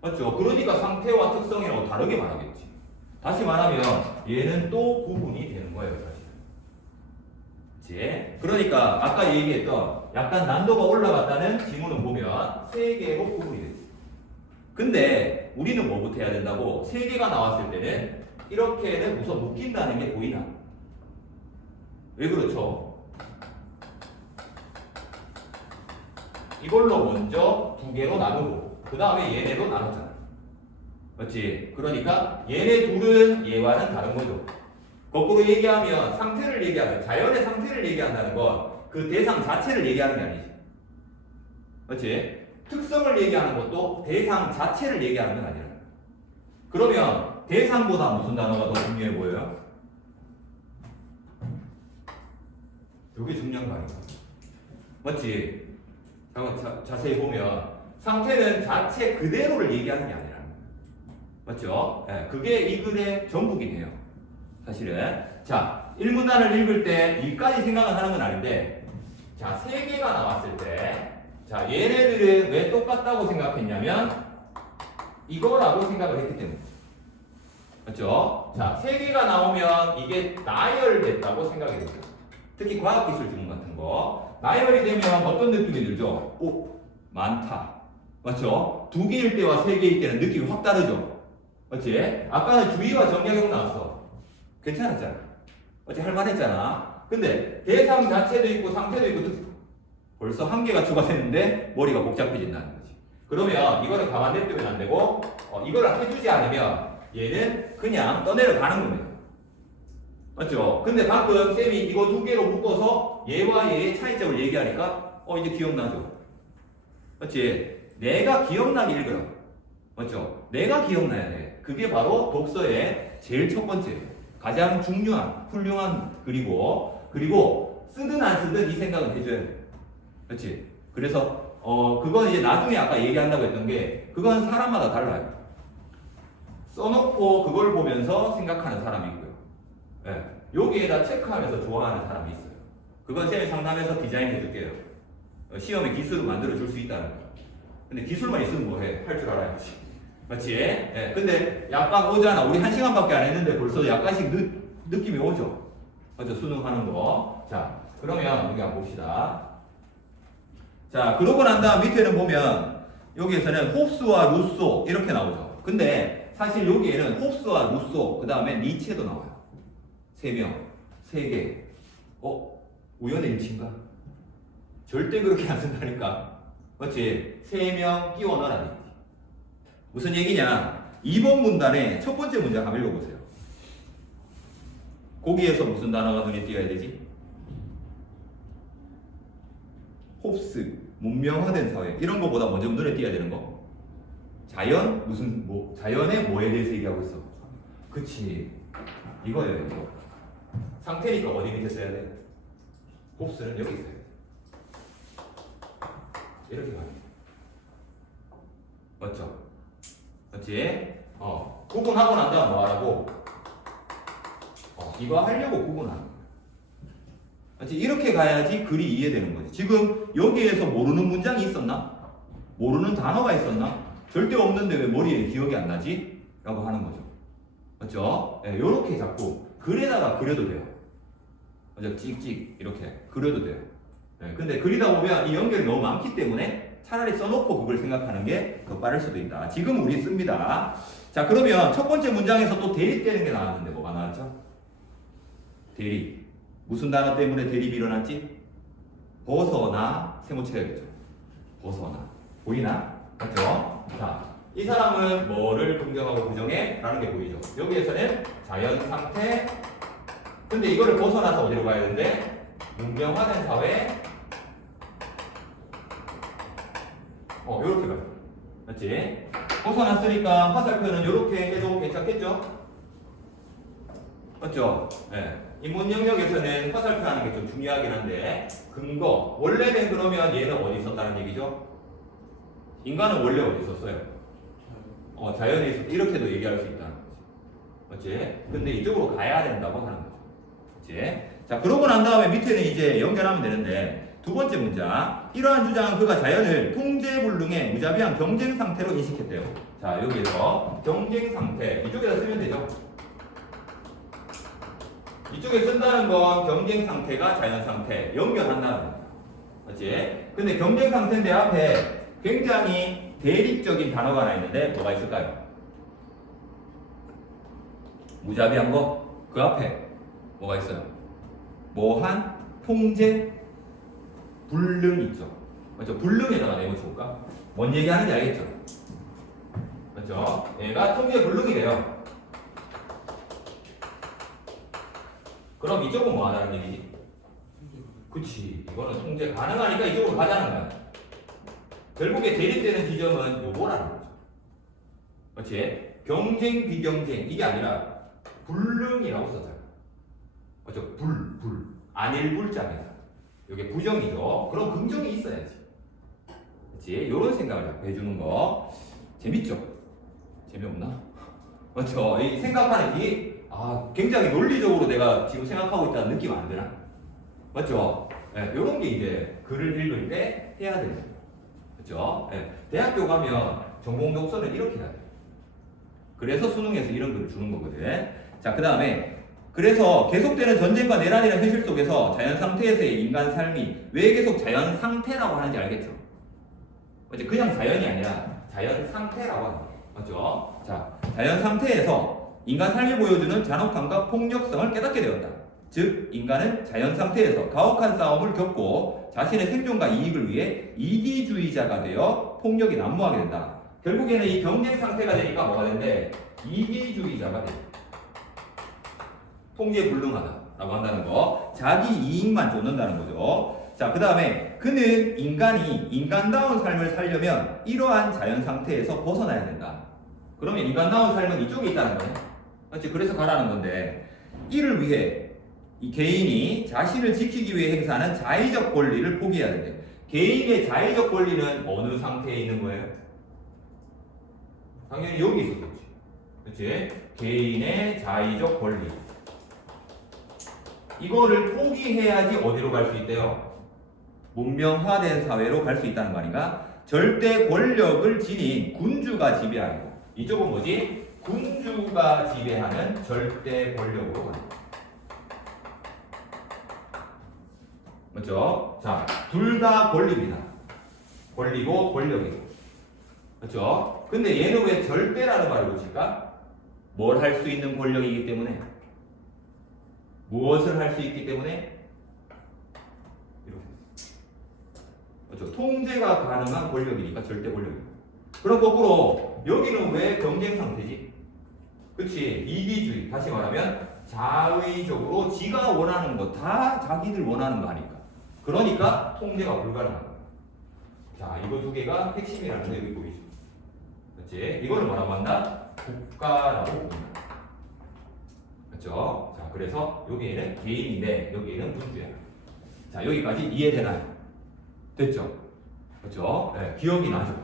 맞죠? 그러니까 상태와 특성이라고 다르게 말하겠지. 다시 말하면 얘는 또 구분이 되는 거예요, 사실. 그치? 그러니까 아까 얘기했던 약간 난도가 올라갔다는 지문을 보면 3개로 구분이 되지. 근데 우리는 뭐부터 해야 된다고? 3개가 나왔을 때는 이렇게는 우선 묶인다는 게 보이나? 왜 그렇죠? 이걸로 먼저 2개로 나누고 그 다음에 얘네로 나눴잖아. 맞지? 그러니까 얘네 둘은 얘와는 다른 거죠. 거꾸로 얘기하면 상태를 얘기하는 자연의 상태를 얘기한다는 건 그 대상 자체를 얘기하는 게 아니지. 맞지? 특성을 얘기하는 것도 대상 자체를 얘기하는 건 아니라. 그러면 대상보다 무슨 단어가 더 중요해 보여요? 이게 중요한 거 아닌가? 맞지? 자세히 보면 상태는 자체 그대로를 얘기하는 게 아니라. 맞죠? 네, 그게 이 글의 전부긴 해요. 사실은. 자, 1문단을 읽을 때 이까지 생각을 하는 건 아닌데, 자, 3개가 나왔을 때, 자, 얘네들은 왜 똑같다고 생각했냐면, 이거라고 생각을 했기 때문에. 맞죠? 자, 3개가 나오면 이게 나열됐다고 생각이 들죠. 특히 과학기술 지문 같은 거. 나열이 되면 어떤 느낌이 들죠? 오, 많다. 맞죠? 2개일 때와 3개일 때는 느낌이 확 다르죠? 맞지? 아까는 주의와 정약용 나왔어. 괜찮았잖아. 어째 할만했잖아. 근데 대상 자체도 있고 상태도 있고 벌써 한 개가 추가됐는데 머리가 복잡해진다는 거지. 그러면 이거를 가만 냅두면 안 되고 이거를 해주지 않으면 얘는 그냥 떠내려가는 겁니다. 맞죠? 근데 가끔 쌤이 이거 2개로 묶어서 얘와 얘의 차이점을 얘기하니까 이제 기억나죠? 맞지? 내가 기억나게 읽으라. 맞죠? 내가 기억나야 돼. 그게 바로 독서의 제일 첫 번째예요. 가장 중요한, 훌륭한 그리고 쓰든 안 쓰든 이 생각은 해줘야 돼. 그렇지? 그래서 그건 이제 나중에 아까 얘기한다고 했던 게 그건 사람마다 달라요. 써놓고 그걸 보면서 생각하는 사람이 있고요. 네. 여기에다 체크하면서 좋아하는 사람이 있어요. 그건 쌤이 상담해서 디자인 해줄게요. 시험에 기술을 만들어 줄 수 있다는 거. 근데 기술만 있으면 뭐해? 할 줄 알아야지. 맞지? 네. 근데 약간 오잖아. 우리 1시간밖에 안 했는데 벌써 약간씩 느낌이 오죠? 맞죠? 수능 하는 거. 자, 그러면 여기 한번 봅시다. 자, 그러고 난 다음 밑에는 보면 여기에서는 홉스와 루소 이렇게 나오죠. 근데 사실 여기에는 홉스와 루소 그 다음에 니체도 나와요. 3명, 3개. 우연의 일치인가? 절대 그렇게 안 쓴다니까. 맞지? 3명 끼워 넣으라는 얘기지. 무슨 얘기냐? 2번 문단의 첫 번째 문장 한번 읽어보세요. 거기에서 무슨 단어가 눈에 띄어야 되지? 홉스, 문명화된 사회 이런 거보다 먼저 눈에 띄어야 되는 거. 자연 자연의 뭐에 대해서 얘기하고 있어? 그치, 이거예요. 이거. 상태니까 어디 밑에 써야 돼? 홉스는 여기 있어야 돼. 이렇게 가야 돼. 맞죠? 맞지? 구분하고 난 다음 뭐 하라고? 이거 하려고 구분하는 거야. 맞지? 이렇게 가야지 글이 이해되는 거지. 지금 여기에서 모르는 문장이 있었나? 모르는 단어가 있었나? 절대 없는데 왜 머리에 기억이 안 나지? 라고 하는 거죠. 맞죠? 네, 요렇게 자꾸 글에다가 그려도 돼요. 맞죠? 찍찍 이렇게 그려도 돼요. 네, 근데 그리다 보면 이 연결이 너무 많기 때문에 차라리 써놓고 그걸 생각하는 게 더 빠를 수도 있다. 지금 우리 씁니다. 자, 그러면 첫 번째 문장에서 또 대립되는 게 나왔는데 뭐가 나왔죠? 대립. 무슨 단어 때문에 대립이 일어났지? 벗어나 세모 쳐야겠죠. 벗어나. 보이나? 맞죠? 자, 이 사람은 뭐를 긍정하고 부정해? 라는 게 보이죠. 여기에서는 자연 상태. 근데 이거를 벗어나서 어디로 가야 되는데? 문명화된 사회. 요렇게 가요. 맞지? 벗어났으니까 화살표는 요렇게 해도 괜찮겠죠? 맞죠? 네. 인문 영역에서는 화살표 하는 게 좀 중요하긴 한데, 근거. 원래는 그러면 얘는 어디 있었다는 얘기죠? 인간은 원래 어디 있었어요? 자연에 있었다. 이렇게도 얘기할 수 있다는 거지. 맞지? 근데 이쪽으로 가야 된다고 하는 거죠. 맞지? 자, 그러고 난 다음에 밑에는 이제 연결하면 되는데, 두 번째 문장. 이러한 주장은 그가 자연을 통제불능의 무자비한 경쟁 상태로 인식했대요. 자, 여기에서 경쟁 상태. 이쪽에다 쓰면 되죠. 이쪽에 쓴다는 건 경쟁 상태가 자연 상태. 연결한다는 겁니다. 맞지? 근데 경쟁 상태인데 앞에 굉장히 대립적인 단어가 하나 있는데 뭐가 있을까요? 무자비한 거? 그 앞에 뭐가 있어요? 뭐한, 통제, 불능 있죠. 맞죠? 불능에다가 내붙여볼까? 뭔 얘기하는지 알겠죠? 맞죠? 얘가 통제 불능이래요. 그럼 이쪽은 뭐 하자는 얘기지? 그치. 이거는 통제 가능하니까 이쪽으로 가자는 거야. 결국에 대립되는 지점은 요거라는 거죠. 맞지? 경쟁, 비경쟁. 이게 아니라 불능이라고 썼잖아. 맞죠? 불. 아닐 불자입니다. 이게 부정이죠. 그럼 긍정이 있어야지. 그치? 요런 생각을 자꾸 해주는 거. 재밌죠? 재미없나? 맞죠? 이 생각하는 게 굉장히 논리적으로 내가 지금 생각하고 있다는 느낌 안 드나? 맞죠? 네, 이런 게 이제 글을 읽을 때 해야 되는 거예요. 그렇죠? 네, 대학교 가면 전공 독서는 이렇게 해야 돼요. 그래서 수능에서 이런 글을 주는 거거든. 자, 그 다음에 그래서 계속되는 전쟁과 내란이라는 현실 속에서 자연 상태에서의 인간 삶이 왜 계속 자연 상태라고 하는지 알겠죠? 맞죠? 그냥 자연이 아니라 자연 상태라고 하는 거예요. 맞죠? 자, 자연 상태에서 인간 삶이 보여주는 잔혹함과 폭력성을 깨닫게 되었다. 즉, 인간은 자연 상태에서 가혹한 싸움을 겪고 자신의 생존과 이익을 위해 이기주의자가 되어 폭력이 난무하게 된다. 결국에는 이 경쟁 상태가 되니까 뭐가 된대? 이기주의자가 돼. 통제 불능하다라고 한다는 거. 자기 이익만 쫓는다는 거죠. 자, 그 다음에 그는 인간이 인간다운 삶을 살려면 이러한 자연 상태에서 벗어나야 된다. 그러면 인간다운 삶은 이쪽에 있다는 거네. 맞지? 그래서 가라는 건데, 이를 위해 이 개인이 자신을 지키기 위해 행사하는 자의적 권리를 포기해야 된대. 개인의 자의적 권리는 어느 상태에 있는 거예요? 당연히 여기 있었겠지. 그치? 개인의 자의적 권리. 이거를 포기해야지 어디로 갈 수 있대요? 문명화된 사회로 갈 수 있다는 거 아닌가? 절대 권력을 지닌 군주가 지배하고, 이쪽은 뭐지? 군주가 지배하는 절대 권력으로 간다. 맞죠? 자, 둘 다 권리입니다. 권리고 권력이고. 맞죠? 근데 얘는 왜 절대라는 말을 붙일까? 뭘 할 수 있는 권력이기 때문에. 무엇을 할 수 있기 때문에? 이렇게. 맞죠? 통제가 가능한 권력이니까 절대 권력이고. 그럼 거꾸로 여기는 왜 경쟁 상태지? 그치? 이기주의. 다시 말하면 자의적으로 지가 원하는 거 다 자기들 원하는 거 하니까. 그러니까 통제가 불가능한 거야. 자, 이거 두 개가 핵심이라는 거 여기 보이죠? 그치? 이거를 뭐라고 한다? 국가라고 부른다. 그렇죠? 자, 그래서 여기에는 개인인데 여기에는 군주야. 자, 여기까지 이해되나요? 됐죠? 그렇죠? 네, 기억이 나죠?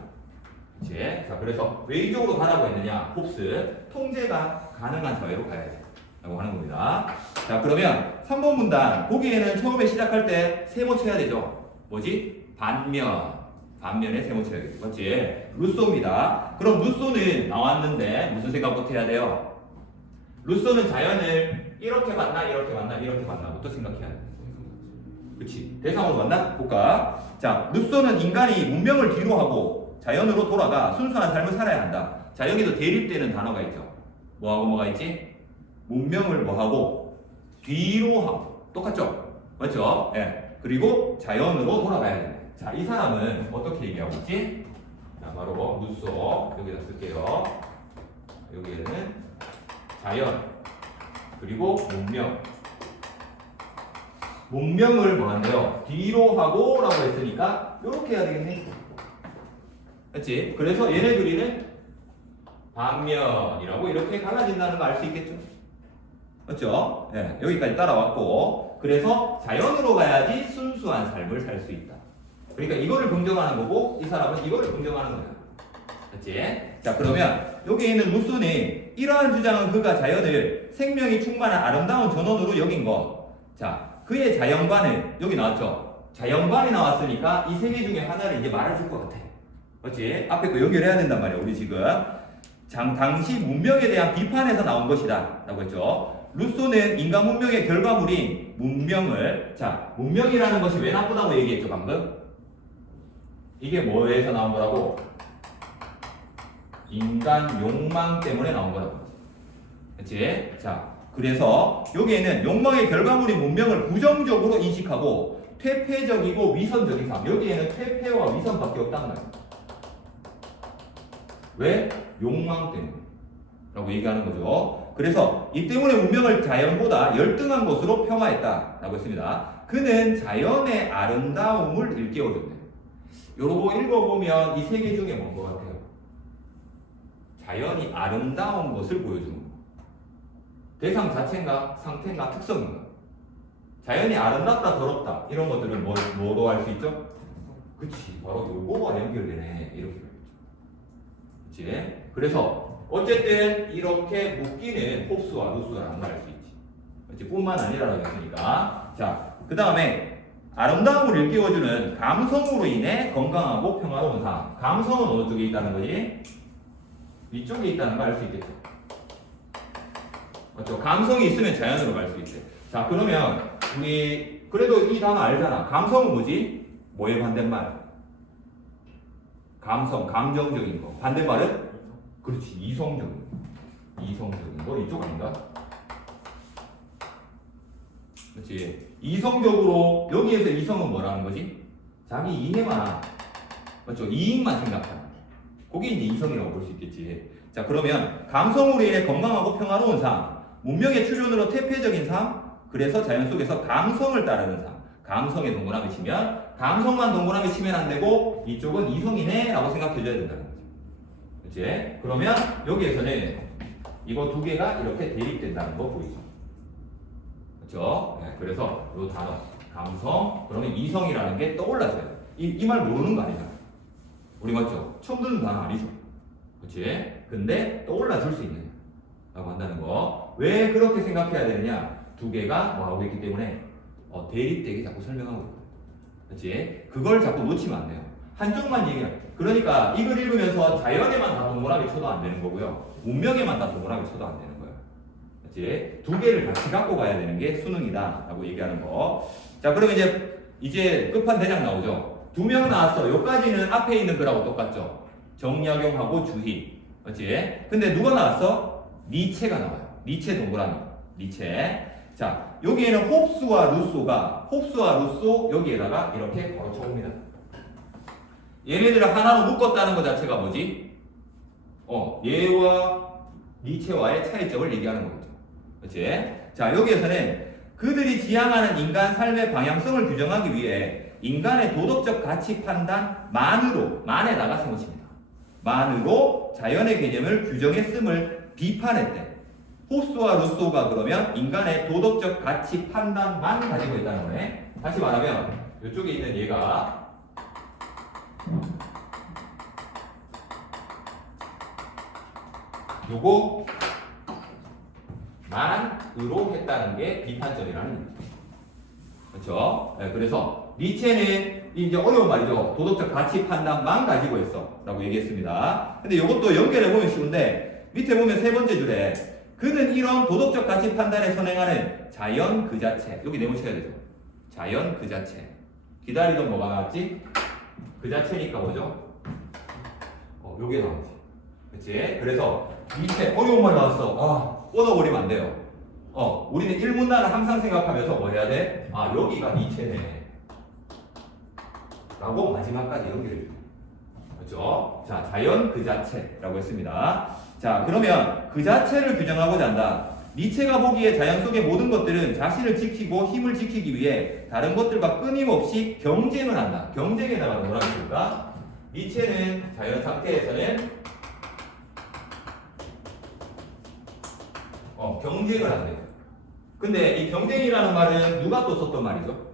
그치? 자, 그래서 왜 이쪽으로 가라고 했느냐? 홉스, 통제가 가능한 사회로 가야 돼 라고 하는 겁니다. 자, 그러면 3번 문단 보기에는 처음에 시작할 때 세모 쳐야 되죠? 뭐지? 반면에 세모 쳐야겠지. 맞지? 루소입니다. 그럼 루소는 나왔는데 무슨 생각부터 해야 돼요? 루소는 자연을 이렇게 봤나 이렇게 봤나 이렇게 봤나부터 생각해야 돼. 그치? 대상으로 봤나? 볼까? 자, 루소는 인간이 문명을 뒤로 하고 자연으로 돌아가 순수한 삶을 살아야 한다. 자, 여기도 대립되는 단어가 있죠. 뭐하고 뭐가 있지? 문명을 뭐하고 뒤로 하고 똑같죠? 맞죠? 예. 그리고 자연으로 돌아가야 된다. 자, 이 사람은 어떻게 얘기하고 있지? 자, 바로 루소 여기다 쓸게요. 여기에는 자연 그리고 문명을 뭐 한대요? 뒤로 하고 라고 했으니까 이렇게 해야 되겠네. 그렇지? 그래서 얘네들이는 반면이라고 이렇게 갈라진다는 거 알 수 있겠죠? 맞죠? 네, 여기까지 따라왔고, 그래서 자연으로 가야지 순수한 삶을 살 수 있다. 그러니까 이거를 긍정하는 거고 이 사람은 이거를 긍정하는 거야. 그렇지? 자, 그러면 여기 있는 루소는 이러한 주장은 그가 자연을 생명이 충만한 아름다운 전원으로 여긴 것. 자, 그의 자연관은 여기 나왔죠? 자연관이 나왔으니까 이 세 개 중에 하나를 이제 말해줄 것 같아. 그렇지? 앞에 거 연결해야 된단 말이야. 우리 지금 당시 문명에 대한 비판에서 나온 것이다 라고 했죠. 루소는 인간 문명의 결과물인 문명을, 자, 문명이라는 것이 왜 나쁘다고 얘기했죠 방금? 이게 뭐에서 나온 거라고? 인간 욕망 때문에 나온 거라고. 그렇지? 자, 그래서 여기에는 욕망의 결과물인 문명을 부정적으로 인식하고 퇴폐적이고 위선적인 삶. 여기에는 퇴폐와 위선밖에 없단 말이야. 왜? 욕망 때문에 라고 얘기하는 거죠. 그래서 이 때문에 문명을 자연보다 열등한 것으로 평화했다 라고 했습니다. 그는 자연의 아름다움을 일깨워줬대. 요거 읽어보면 이 세 개 중에 뭔 것 같아요? 자연이 아름다운 것을 보여주는 거. 대상 자체인가? 상태인가? 특성인가? 자연이 아름답다, 더럽다 이런 것들을 뭐로 할 수 있죠? 그치, 바로 요거와 연결되네 이렇게. 그치? 그래서 어쨌든 이렇게 묶이는 홉스와 루소라는 걸 알 수 있지. 그치? 뿐만 아니라라고 했으니까. 자, 그 다음에 아름다움을 일깨워주는 감성으로 인해 건강하고 평화로운 삶. 감성은 어느 쪽에 있다는 거지? 위쪽에 있다는 걸 알 수 있겠죠. 맞죠? 감성이 있으면 자연으로 갈 수 있대. 자, 그러면 우리 그래도 이 단어 알잖아. 감성은 뭐지? 뭐의 반대말? 감성, 감정적인 거. 반대말은? 그렇지, 이성적인 거. 이성적인 거. 이쪽 아닌가? 그렇지. 이성적으로, 여기에서 이성은 뭐라는 거지? 자기 이해만, 맞죠? 이익만 생각하는. 그게 이제 이성이라고 볼 수 있겠지. 자, 그러면 감성으로 인해 건강하고 평화로운 삶. 문명의 출현으로 퇴폐적인 삶. 그래서 자연 속에서 감성을 따르는 삶. 감성에 동그라미 치면, 감성만 동그라미 치면 안 되고 이쪽은 이성이네 라고 생각해줘야 된다는 거죠. 그치? 그러면 여기에서는 이거 두 개가 이렇게 대립된다는 거 보이죠? 그렇죠? 네, 그래서 이 단어 감성, 그러면 이성이라는 게 떠올라져야 돼. 이 말 모르는 거 아니잖아. 우리 맞죠? 처음 듣는 단어 아니죠? 그치? 근데 떠올라 줄 수 있느냐 라고 한다는 거. 왜 그렇게 생각해야 되느냐? 두 개가 뭐 하고 있기 때문에 대립되게 자꾸 설명하고 있고. 그치? 그걸 자꾸 놓치면 안 돼요. 한쪽만 얘기해. 그러니까 이걸 읽으면서 자연에만 다 동그라미 쳐도 안 되는 거고요. 운명에만 다 동그라미 쳐도 안 되는 거예요. 그치? 두 개를 같이 갖고 가야 되는 게 수능이다 라고 얘기하는 거. 자, 그러면 이제 끝판대장 나오죠. 두 명 나왔어. 여기까지는 앞에 있는 거라고 똑같죠. 정약용하고 주희. 그치? 근데 누가 나왔어? 니체가 나와요. 니체 동그라미. 니체. 자, 여기에는 홉스와 루소 여기에다가 이렇게 걸어쳐옵니다. 얘네들을 하나로 묶었다는 것 자체가 뭐지? 얘와 니체와의 차이점을 얘기하는 거겠죠. 그치? 자, 여기에서는 그들이 지향하는 인간 삶의 방향성을 규정하기 위해 인간의 도덕적 가치 판단만에다가 세워집니다. 만으로 자연의 개념을 규정했음을 비판했대. 홉스와 루소가 그러면 인간의 도덕적 가치 판단만 가지고 있다는 거네. 다시 말하면 이쪽에 있는 얘가 요거 만으로 했다는 게 비판점이라는 얘기죠. 그렇죠? 네, 그래서 니체는 이제 어려운 말이죠. 도덕적 가치 판단만 가지고 있어 라고 얘기했습니다. 근데 이것도 연결해 보면 쉬운데 밑에 보면 세 번째 줄에 그는 이런 도덕적 가치 판단에 선행하는 자연 그 자체. 여기 네모쳐야 되죠. 자연 그 자체. 기다리던 뭐가 나왔지? 그 자체니까 뭐죠? 요게 나오지. 그치? 그래서 밑에 어려운 말 나왔어. 뻗어버리면 안 돼요. 우리는 일문단을 항상 생각하면서 뭐 해야 돼? 여기가 니체네 라고 마지막까지 연결해줘요. 그렇죠? 자, 자연 그 자체라고 했습니다. 자, 그러면 그 자체를 규정하고자 한다. 니체가 보기에 자연 속의 모든 것들은 자신을 지키고 힘을 지키기 위해 다른 것들과 끊임없이 경쟁을 한다. 경쟁에다가 뭐라고 했을까? 니체는 자연 상태에서는 경쟁을 한대요. 근데 이 경쟁이라는 말은 누가 또 썼던 말이죠?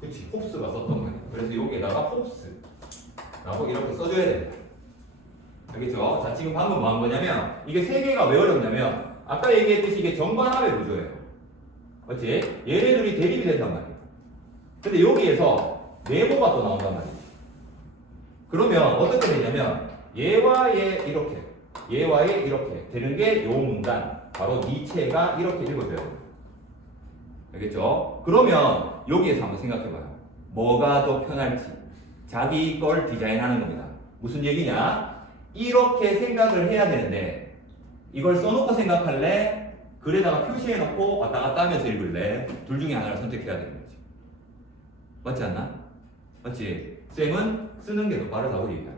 그치, 홉스가 썼던 말이에요. 그래서 여기에다가 홉스라고 이렇게 써줘야 됩니다. 알겠죠? 자, 지금 방금 뭐 한 거냐면 이게 세 개가 왜 어렵냐면 아까 얘기했듯이 이게 정반합의 구조예요. 맞지? 얘네들이 대립이 된단 말이에요. 근데 여기에서 네모가 또 나온단 말이에요. 그러면 어떻게 되냐면 얘와 얘 이렇게, 얘와 얘 이렇게 되는 게 요 문단, 바로 니체가 이렇게 읽어져요. 알겠죠? 그러면 여기에서 한번 생각해봐요. 뭐가 더 편할지 자기 걸 디자인하는 겁니다. 무슨 얘기냐? 이렇게 생각을 해야 되는데 이걸 써놓고 생각할래? 글에다가 표시해놓고 왔다 갔다 하면서 읽을래? 둘 중에 하나를 선택해야 되는 거지. 맞지 않나? 맞지? 쌤은 쓰는 게 더 빠르다고 얘기해요.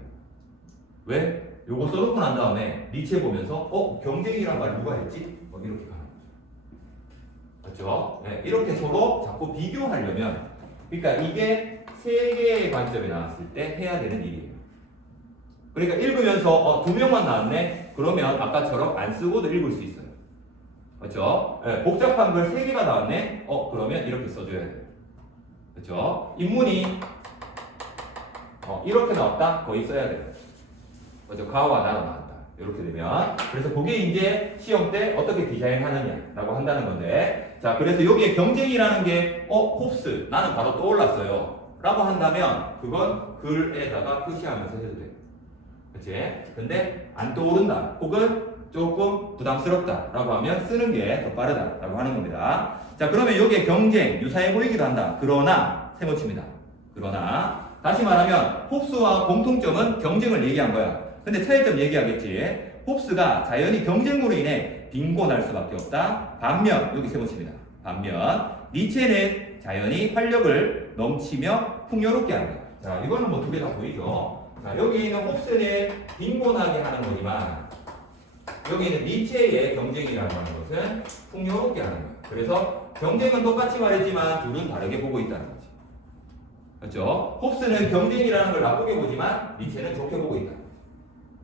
왜? 요거 써놓고 난 다음에 니체 보면서 경쟁이란 말 누가 했지? 이렇게 가는 거죠. 맞죠? 네, 이렇게 서로 자꾸 비교하려면 그러니까 이게 세 개의 관점에 나왔을 때 해야 되는 일이에요. 그러니까 읽으면서 두 명만 나왔네? 그러면 아까처럼 안 쓰고도 읽을 수 있어요. 맞죠? 네, 복잡한 걸 세 개가 나왔네? 그러면 이렇게 써줘야 돼요. 그렇죠? 인문이 이렇게 나왔다? 거의 써야 돼요. 맞죠? 가와 나로 나왔다. 이렇게 되면 그래서 그게 이제 시험 때 어떻게 디자인하느냐라고 한다는 건데 자 그래서 여기에 경쟁이라는 게 홉스 나는 바로 떠올랐어요 라고 한다면 그건 글에다가 표시하면서 해도 돼요. 그치? 근데 안 떠오른다 혹은 조금 부담스럽다 라고 하면 쓰는 게 더 빠르다 라고 하는 겁니다. 자 그러면 여기에 경쟁 유사해 보이기도 한다. 그러나 세모칩니다. 그러나 다시 말하면 홉스와 공통점은 경쟁을 얘기한 거야. 근데 차이점 얘기하겠지. 홉스가 자연히 경쟁으로 인해 빈곤할 수밖에 없다. 반면 여기 세모칩니다. 반면 니체는 자연히 활력을 넘치며 풍요롭게 한다. 자 이거는 뭐 두 개 다 보이죠. 자 여기 있는 홉스는 빈곤하게 하는 거지만 여기 있는 니체의 경쟁이라는 것은 풍요롭게 하는 거예요. 그래서 경쟁은 똑같이 말했지만 둘은 다르게 보고 있다는 거지. 그렇죠? 홉스는 경쟁이라는 걸 나쁘게 보지만 니체는 좋게 보고 있다.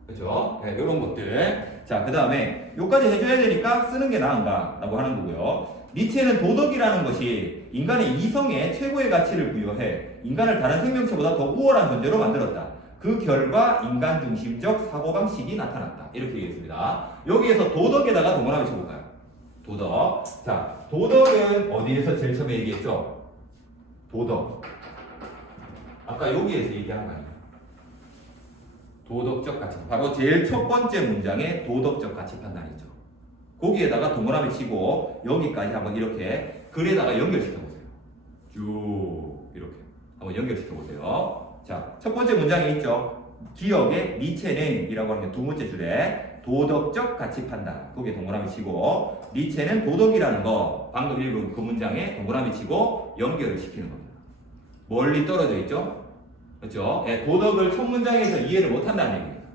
그렇죠? 네, 이런 것들. 자, 그 다음에 요까지 해줘야 되니까 쓰는 게 나은가? 라고 하는 거고요. 니체는 도덕이라는 것이 인간의 이성에 최고의 가치를 부여해 인간을 다른 생명체보다 더 우월한 존재로 만들었다. 그 결과 인간 중심적 사고방식이 나타났다. 이렇게 얘기했습니다. 여기에서 도덕에다가 동그라미 쳐볼까요? 도덕. 자, 도덕은 어디에서 제일 처음에 얘기했죠? 도덕. 아까 여기에서 얘기한 거 아니에요? 도덕적 가치. 바로 제일 첫 번째 문장에 도덕적 가치 판단이죠. 거기에다가 동그라미 치고 여기까지 한번 이렇게 글에다가 연결시켜 보세요. 쭉 이렇게 한번 연결시켜 보세요. 자, 첫 번째 문장에 있죠. 기억의 니체는 이라고 하는 게 두 번째 줄에 도덕적 가치 판단. 거기에 동그라미 치고 니체는 도덕이라는 거 방금 읽은 그 문장에 동그라미 치고 연결을 시키는 겁니다. 멀리 떨어져 있죠? 그렇죠? 예, 도덕을 첫 문장에서 이해를 못한다는 얘기입니다.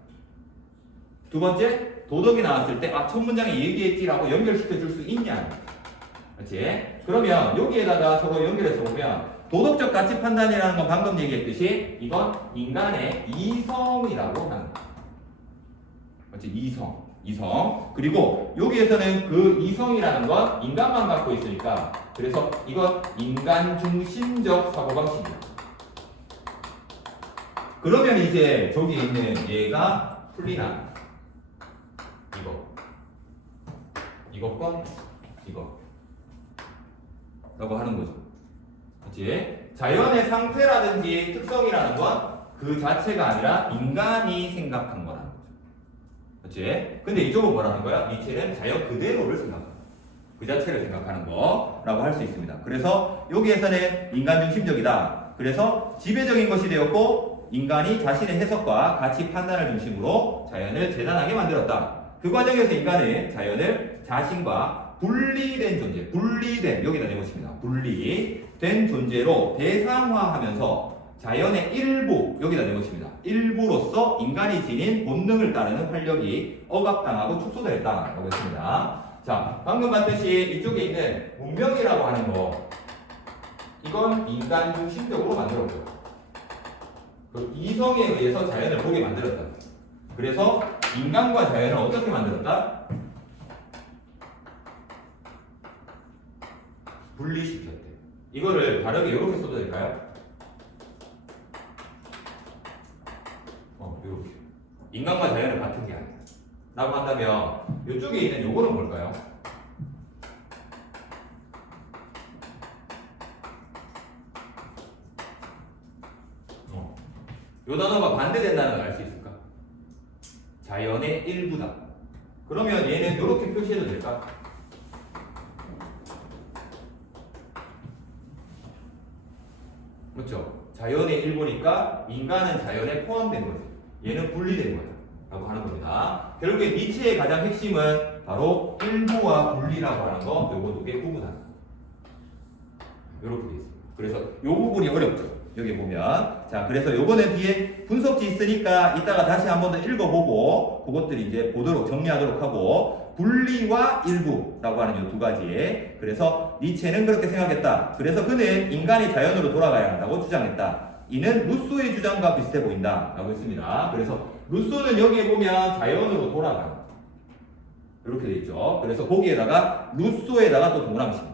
두 번째, 도덕이 나왔을 때 첫 문장에 얘기했지라고 연결시켜 줄 수 있냐? 그렇지? 그러면 여기에다가 서로 연결해서 보면 도덕적 가치 판단이라는 건 방금 얘기했듯이 이건 인간의 이성이라고 하는 거예요. 그렇지? 이성. 그리고 여기에서는 그 이성이라는 건 인간만 갖고 있으니까 그래서 이건 인간 중심적 사고방식이야. 그러면 이제 저기 있는 얘가 풀리나? 이것과 이거 라고 하는 거죠. 그치? 자연의 상태라든지 특성이라는 건 그 자체가 아니라 인간이 생각한 거라는 거죠. 그치? 근데 이쪽은 뭐라는 거야? 니체는 자연 그대로를 생각하는 거야. 그 자체를 생각하는 거라고 할 수 있습니다. 그래서 여기에서는 인간 중심적이다. 그래서 지배적인 것이 되었고 인간이 자신의 해석과 가치 판단을 중심으로 자연을 재단하게 만들었다. 그 과정에서 인간은 자연을 자신과 분리된 존재, 분리된 여기다 내보십니다. 분리된 존재로 대상화하면서 자연의 일부 여기다 내보십니다. 일부로서 인간이 지닌 본능을 따르는 활력이 억압당하고 축소되었다라고 했습니다. 자, 방금 봤듯이 이쪽에 있는 문명이라고 하는 거 이건 인간 중심적으로 만들었고요. 그 이성에 의해서 자연을 보게 만들었다. 그래서 인간과 자연을 어떻게 만들었다? 분리시켰대. 이거를 다르게 이렇게 써도 될까요? 이렇게. 인간과 자연은 같은 게 아니야. 라고 한다면 이쪽에 있는 요거는 뭘까요? 요 단어가 반대된다는 걸 알 수 있을까? 자연의 일부다. 그러면 얘는 이렇게 표시해도 될까? 그렇죠? 자연의 일부니까 인간은 자연에 포함된 거지. 얘는 분리된 거다. 라고 하는 겁니다. 결국에 니체의 가장 핵심은 바로 일부와 분리라고 하는 거, 요거 두 개 구분한다. 이렇게 돼 있습니다. 그래서 요 부분이 어렵죠. 여기 보면. 자, 그래서 요거는 뒤에 분석지 있으니까 이따가 다시 한 번 더 읽어보고, 그것들이 이제 보도록, 정리하도록 하고, 분리와 일부라고 하는 요 두 가지. 그래서 니체는 그렇게 생각했다. 그래서 그는 인간이 자연으로 돌아가야 한다고 주장했다. 이는 루소의 주장과 비슷해 보인다. 라고 했습니다. 그래서 루소는 여기에 보면 자연으로 돌아간다. 이렇게 돼 있죠. 그래서 거기에다가 루소에다가 또 동그라미 칩니다.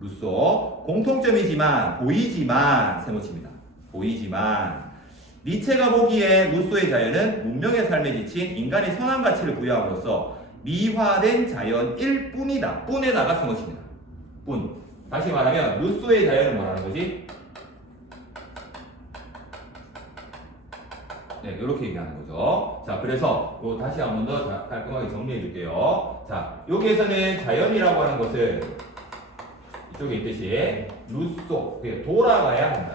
루소. 공통점이지만, 보이지만, 세모칩니다. 보이지만, 니체가 보기에 루소의 자연은 문명의 삶에 지친 인간이 선한 가치를 부여함으로써 미화된 자연일 뿐이다. 뿐에다가 세모칩니다. 뿐. 다시 말하면, 루소의 자연은 뭐라는 거지? 네, 이렇게 얘기하는 거죠. 자, 그래서 또 다시 한 번 더 깔끔하게 정리해 줄게요. 자, 여기에서는 자연이라고 하는 것을 이쪽에 있듯이 루소, 돌아가야 한다.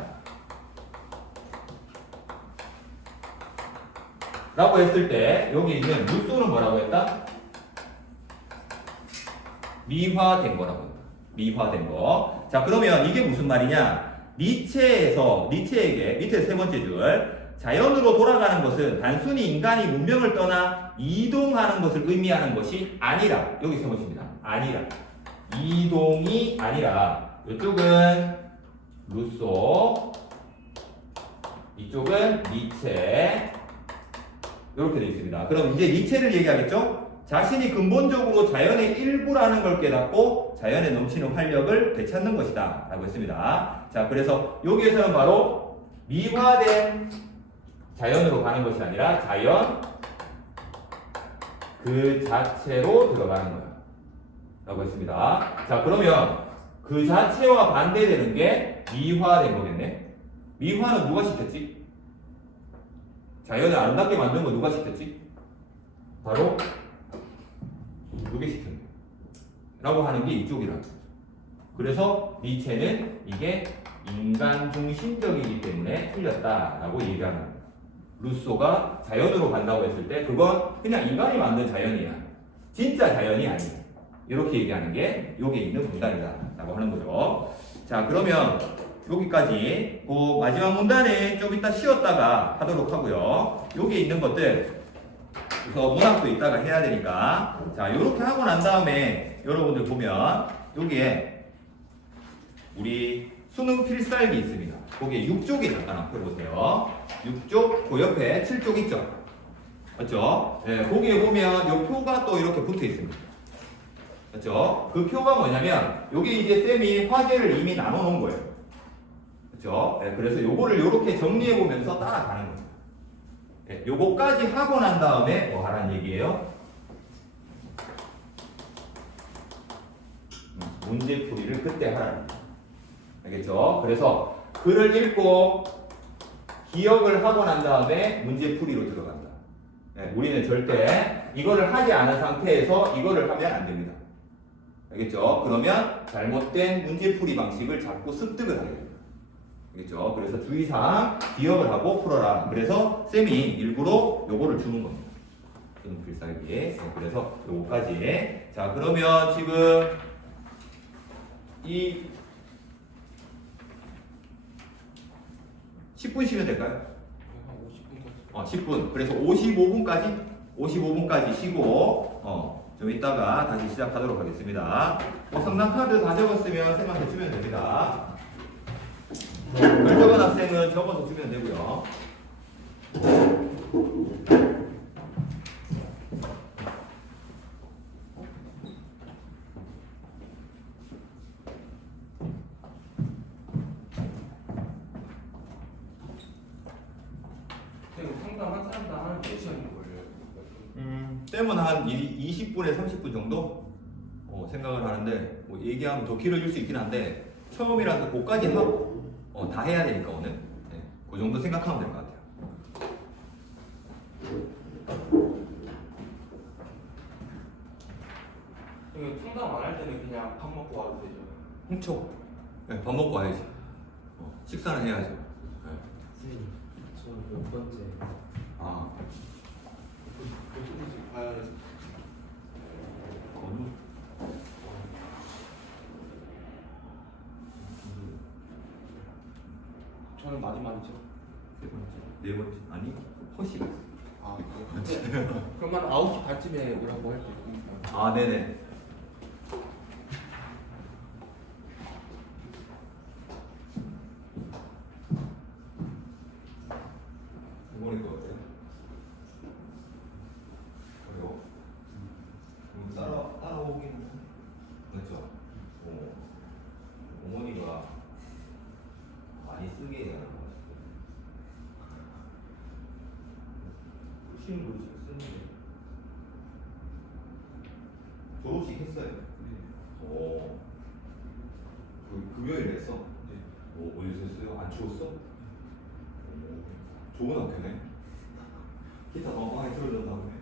라고 했을 때 여기 있는 루소는 뭐라고 했다? 미화된 거라고 했다. 미화된 거. 자, 그러면 이게 무슨 말이냐? 니체에게 밑에 세 번째 줄 자연으로 돌아가는 것은 단순히 인간이 문명을 떠나 이동하는 것을 의미하는 것이 아니라, 여기 세 번째입니다. 아니라. 이동이 아니라, 이쪽은 루소, 이쪽은 니체, 이렇게 되어 있습니다. 그럼 이제 니체를 얘기하겠죠? 자신이 근본적으로 자연의 일부라는 걸 깨닫고 자연에 넘치는 활력을 되찾는 것이다. 라고 했습니다. 자, 그래서 여기에서는 바로 미화된 자연으로 가는 것이 아니라 자연 그 자체로 들어가는 거야. 라고 했습니다. 자, 그러면 그 자체와 반대되는 게 미화된 거겠네. 미화는 누가 시켰지? 자연을 아름답게 만든 거 누가 시켰지? 바로 누게 시켰네. 라고 하는 게 이쪽이라고. 그래서 니체는 이게 인간 중심적이기 때문에 틀렸다라고 얘기하는 거예요. 루소가 자연으로 간다고 했을 때 그건 그냥 인간이 만든 자연이야. 진짜 자연이 아니야. 이렇게 얘기하는 게 여기에 있는 문단이다 라고 하는 거죠. 자, 그러면 여기까지 그 마지막 문단에 좀 이따 쉬었다가 하도록 하고요. 여기에 있는 것들 그래서 문학도 이따가 해야 되니까 자, 이렇게 하고 난 다음에 여러분들 보면 여기에 우리 수능 필살기 있습니다. 거기에 6쪽이 잠깐 앞에 보세요. 6쪽, 그 옆에 7쪽 있죠? 맞죠? 네, 거기에 보면 이 표가 또 이렇게 붙어 있습니다. 맞죠? 그 표가 뭐냐면 여기 이제 쌤이 화제를 이미 나눠 놓은 거예요. 그렇죠? 네, 그래서 요거를 이렇게 정리해 보면서 따라가는 거예요. 네, 요거까지 하고 난 다음에 뭐 하라는 얘기예요? 문제풀이를 그때 하라는 거예요. 알겠죠? 그래서 글을 읽고 기억을 하고 난 다음에 문제풀이로 들어간다. 네, 우리는 절대 이거를 하지 않은 상태에서 이거를 하면 안 됩니다. 알겠죠? 그러면 잘못된 문제풀이 방식을 자꾸 습득을 하게 됩니다. 알겠죠? 그래서 주의사항 기억을 하고 풀어라. 그래서 쌤이 일부러 요거를 주는 겁니다. 또는 필살기. 그래서 요거까지. 자, 그러면 지금 이 10분 쉬면 될까요? 한 50분까지. 10분. 그래서 55분까지 쉬고, 좀 이따가 다시 시작하도록 하겠습니다. 성남 카드 다 적었으면 쌤한테 주면 됩니다. 덜 적은 학생은 적어서 주면 되고요. 선생님 상담 한 사람당 한 몇 시간 걸려요? 쌤은 한 20분에 30분 정도 생각을 하는데 뭐 얘기하면 더 길어질 수 있긴 한데 처음이라서 그까지 하고 다 해야 되니까 오늘 그 정도 생각하면 될 것 같아요. 선생님 상담 안 할 때는 그냥 밥 먹고 와도 되죠? 훔쳐. 밥 먹고 와야지. 식사는 해야죠. 선생님, 저몇 번째? 아, 몇 분씩 봐야 해서. 저는 마지막이죠. 세 번째, 네 번째, 아니 허시가 있어. 아, 그래요? 그럼 한 9시 반쯤에 오라고 할게요. 아, 네네. 이번에 거 어때요? 그래요? 따라오긴 맞죠? 어머니가 많이 쓰게 해야 하는 것 같아요. 쉬는 거 지금 쓰는데 졸업식 했어요? 네. 오. 금요일에 했어? 네. 어디서 했어요? 안 추웠어? 오. 좋은 학교네. 기타 빵빵하게 틀어졌나 보네.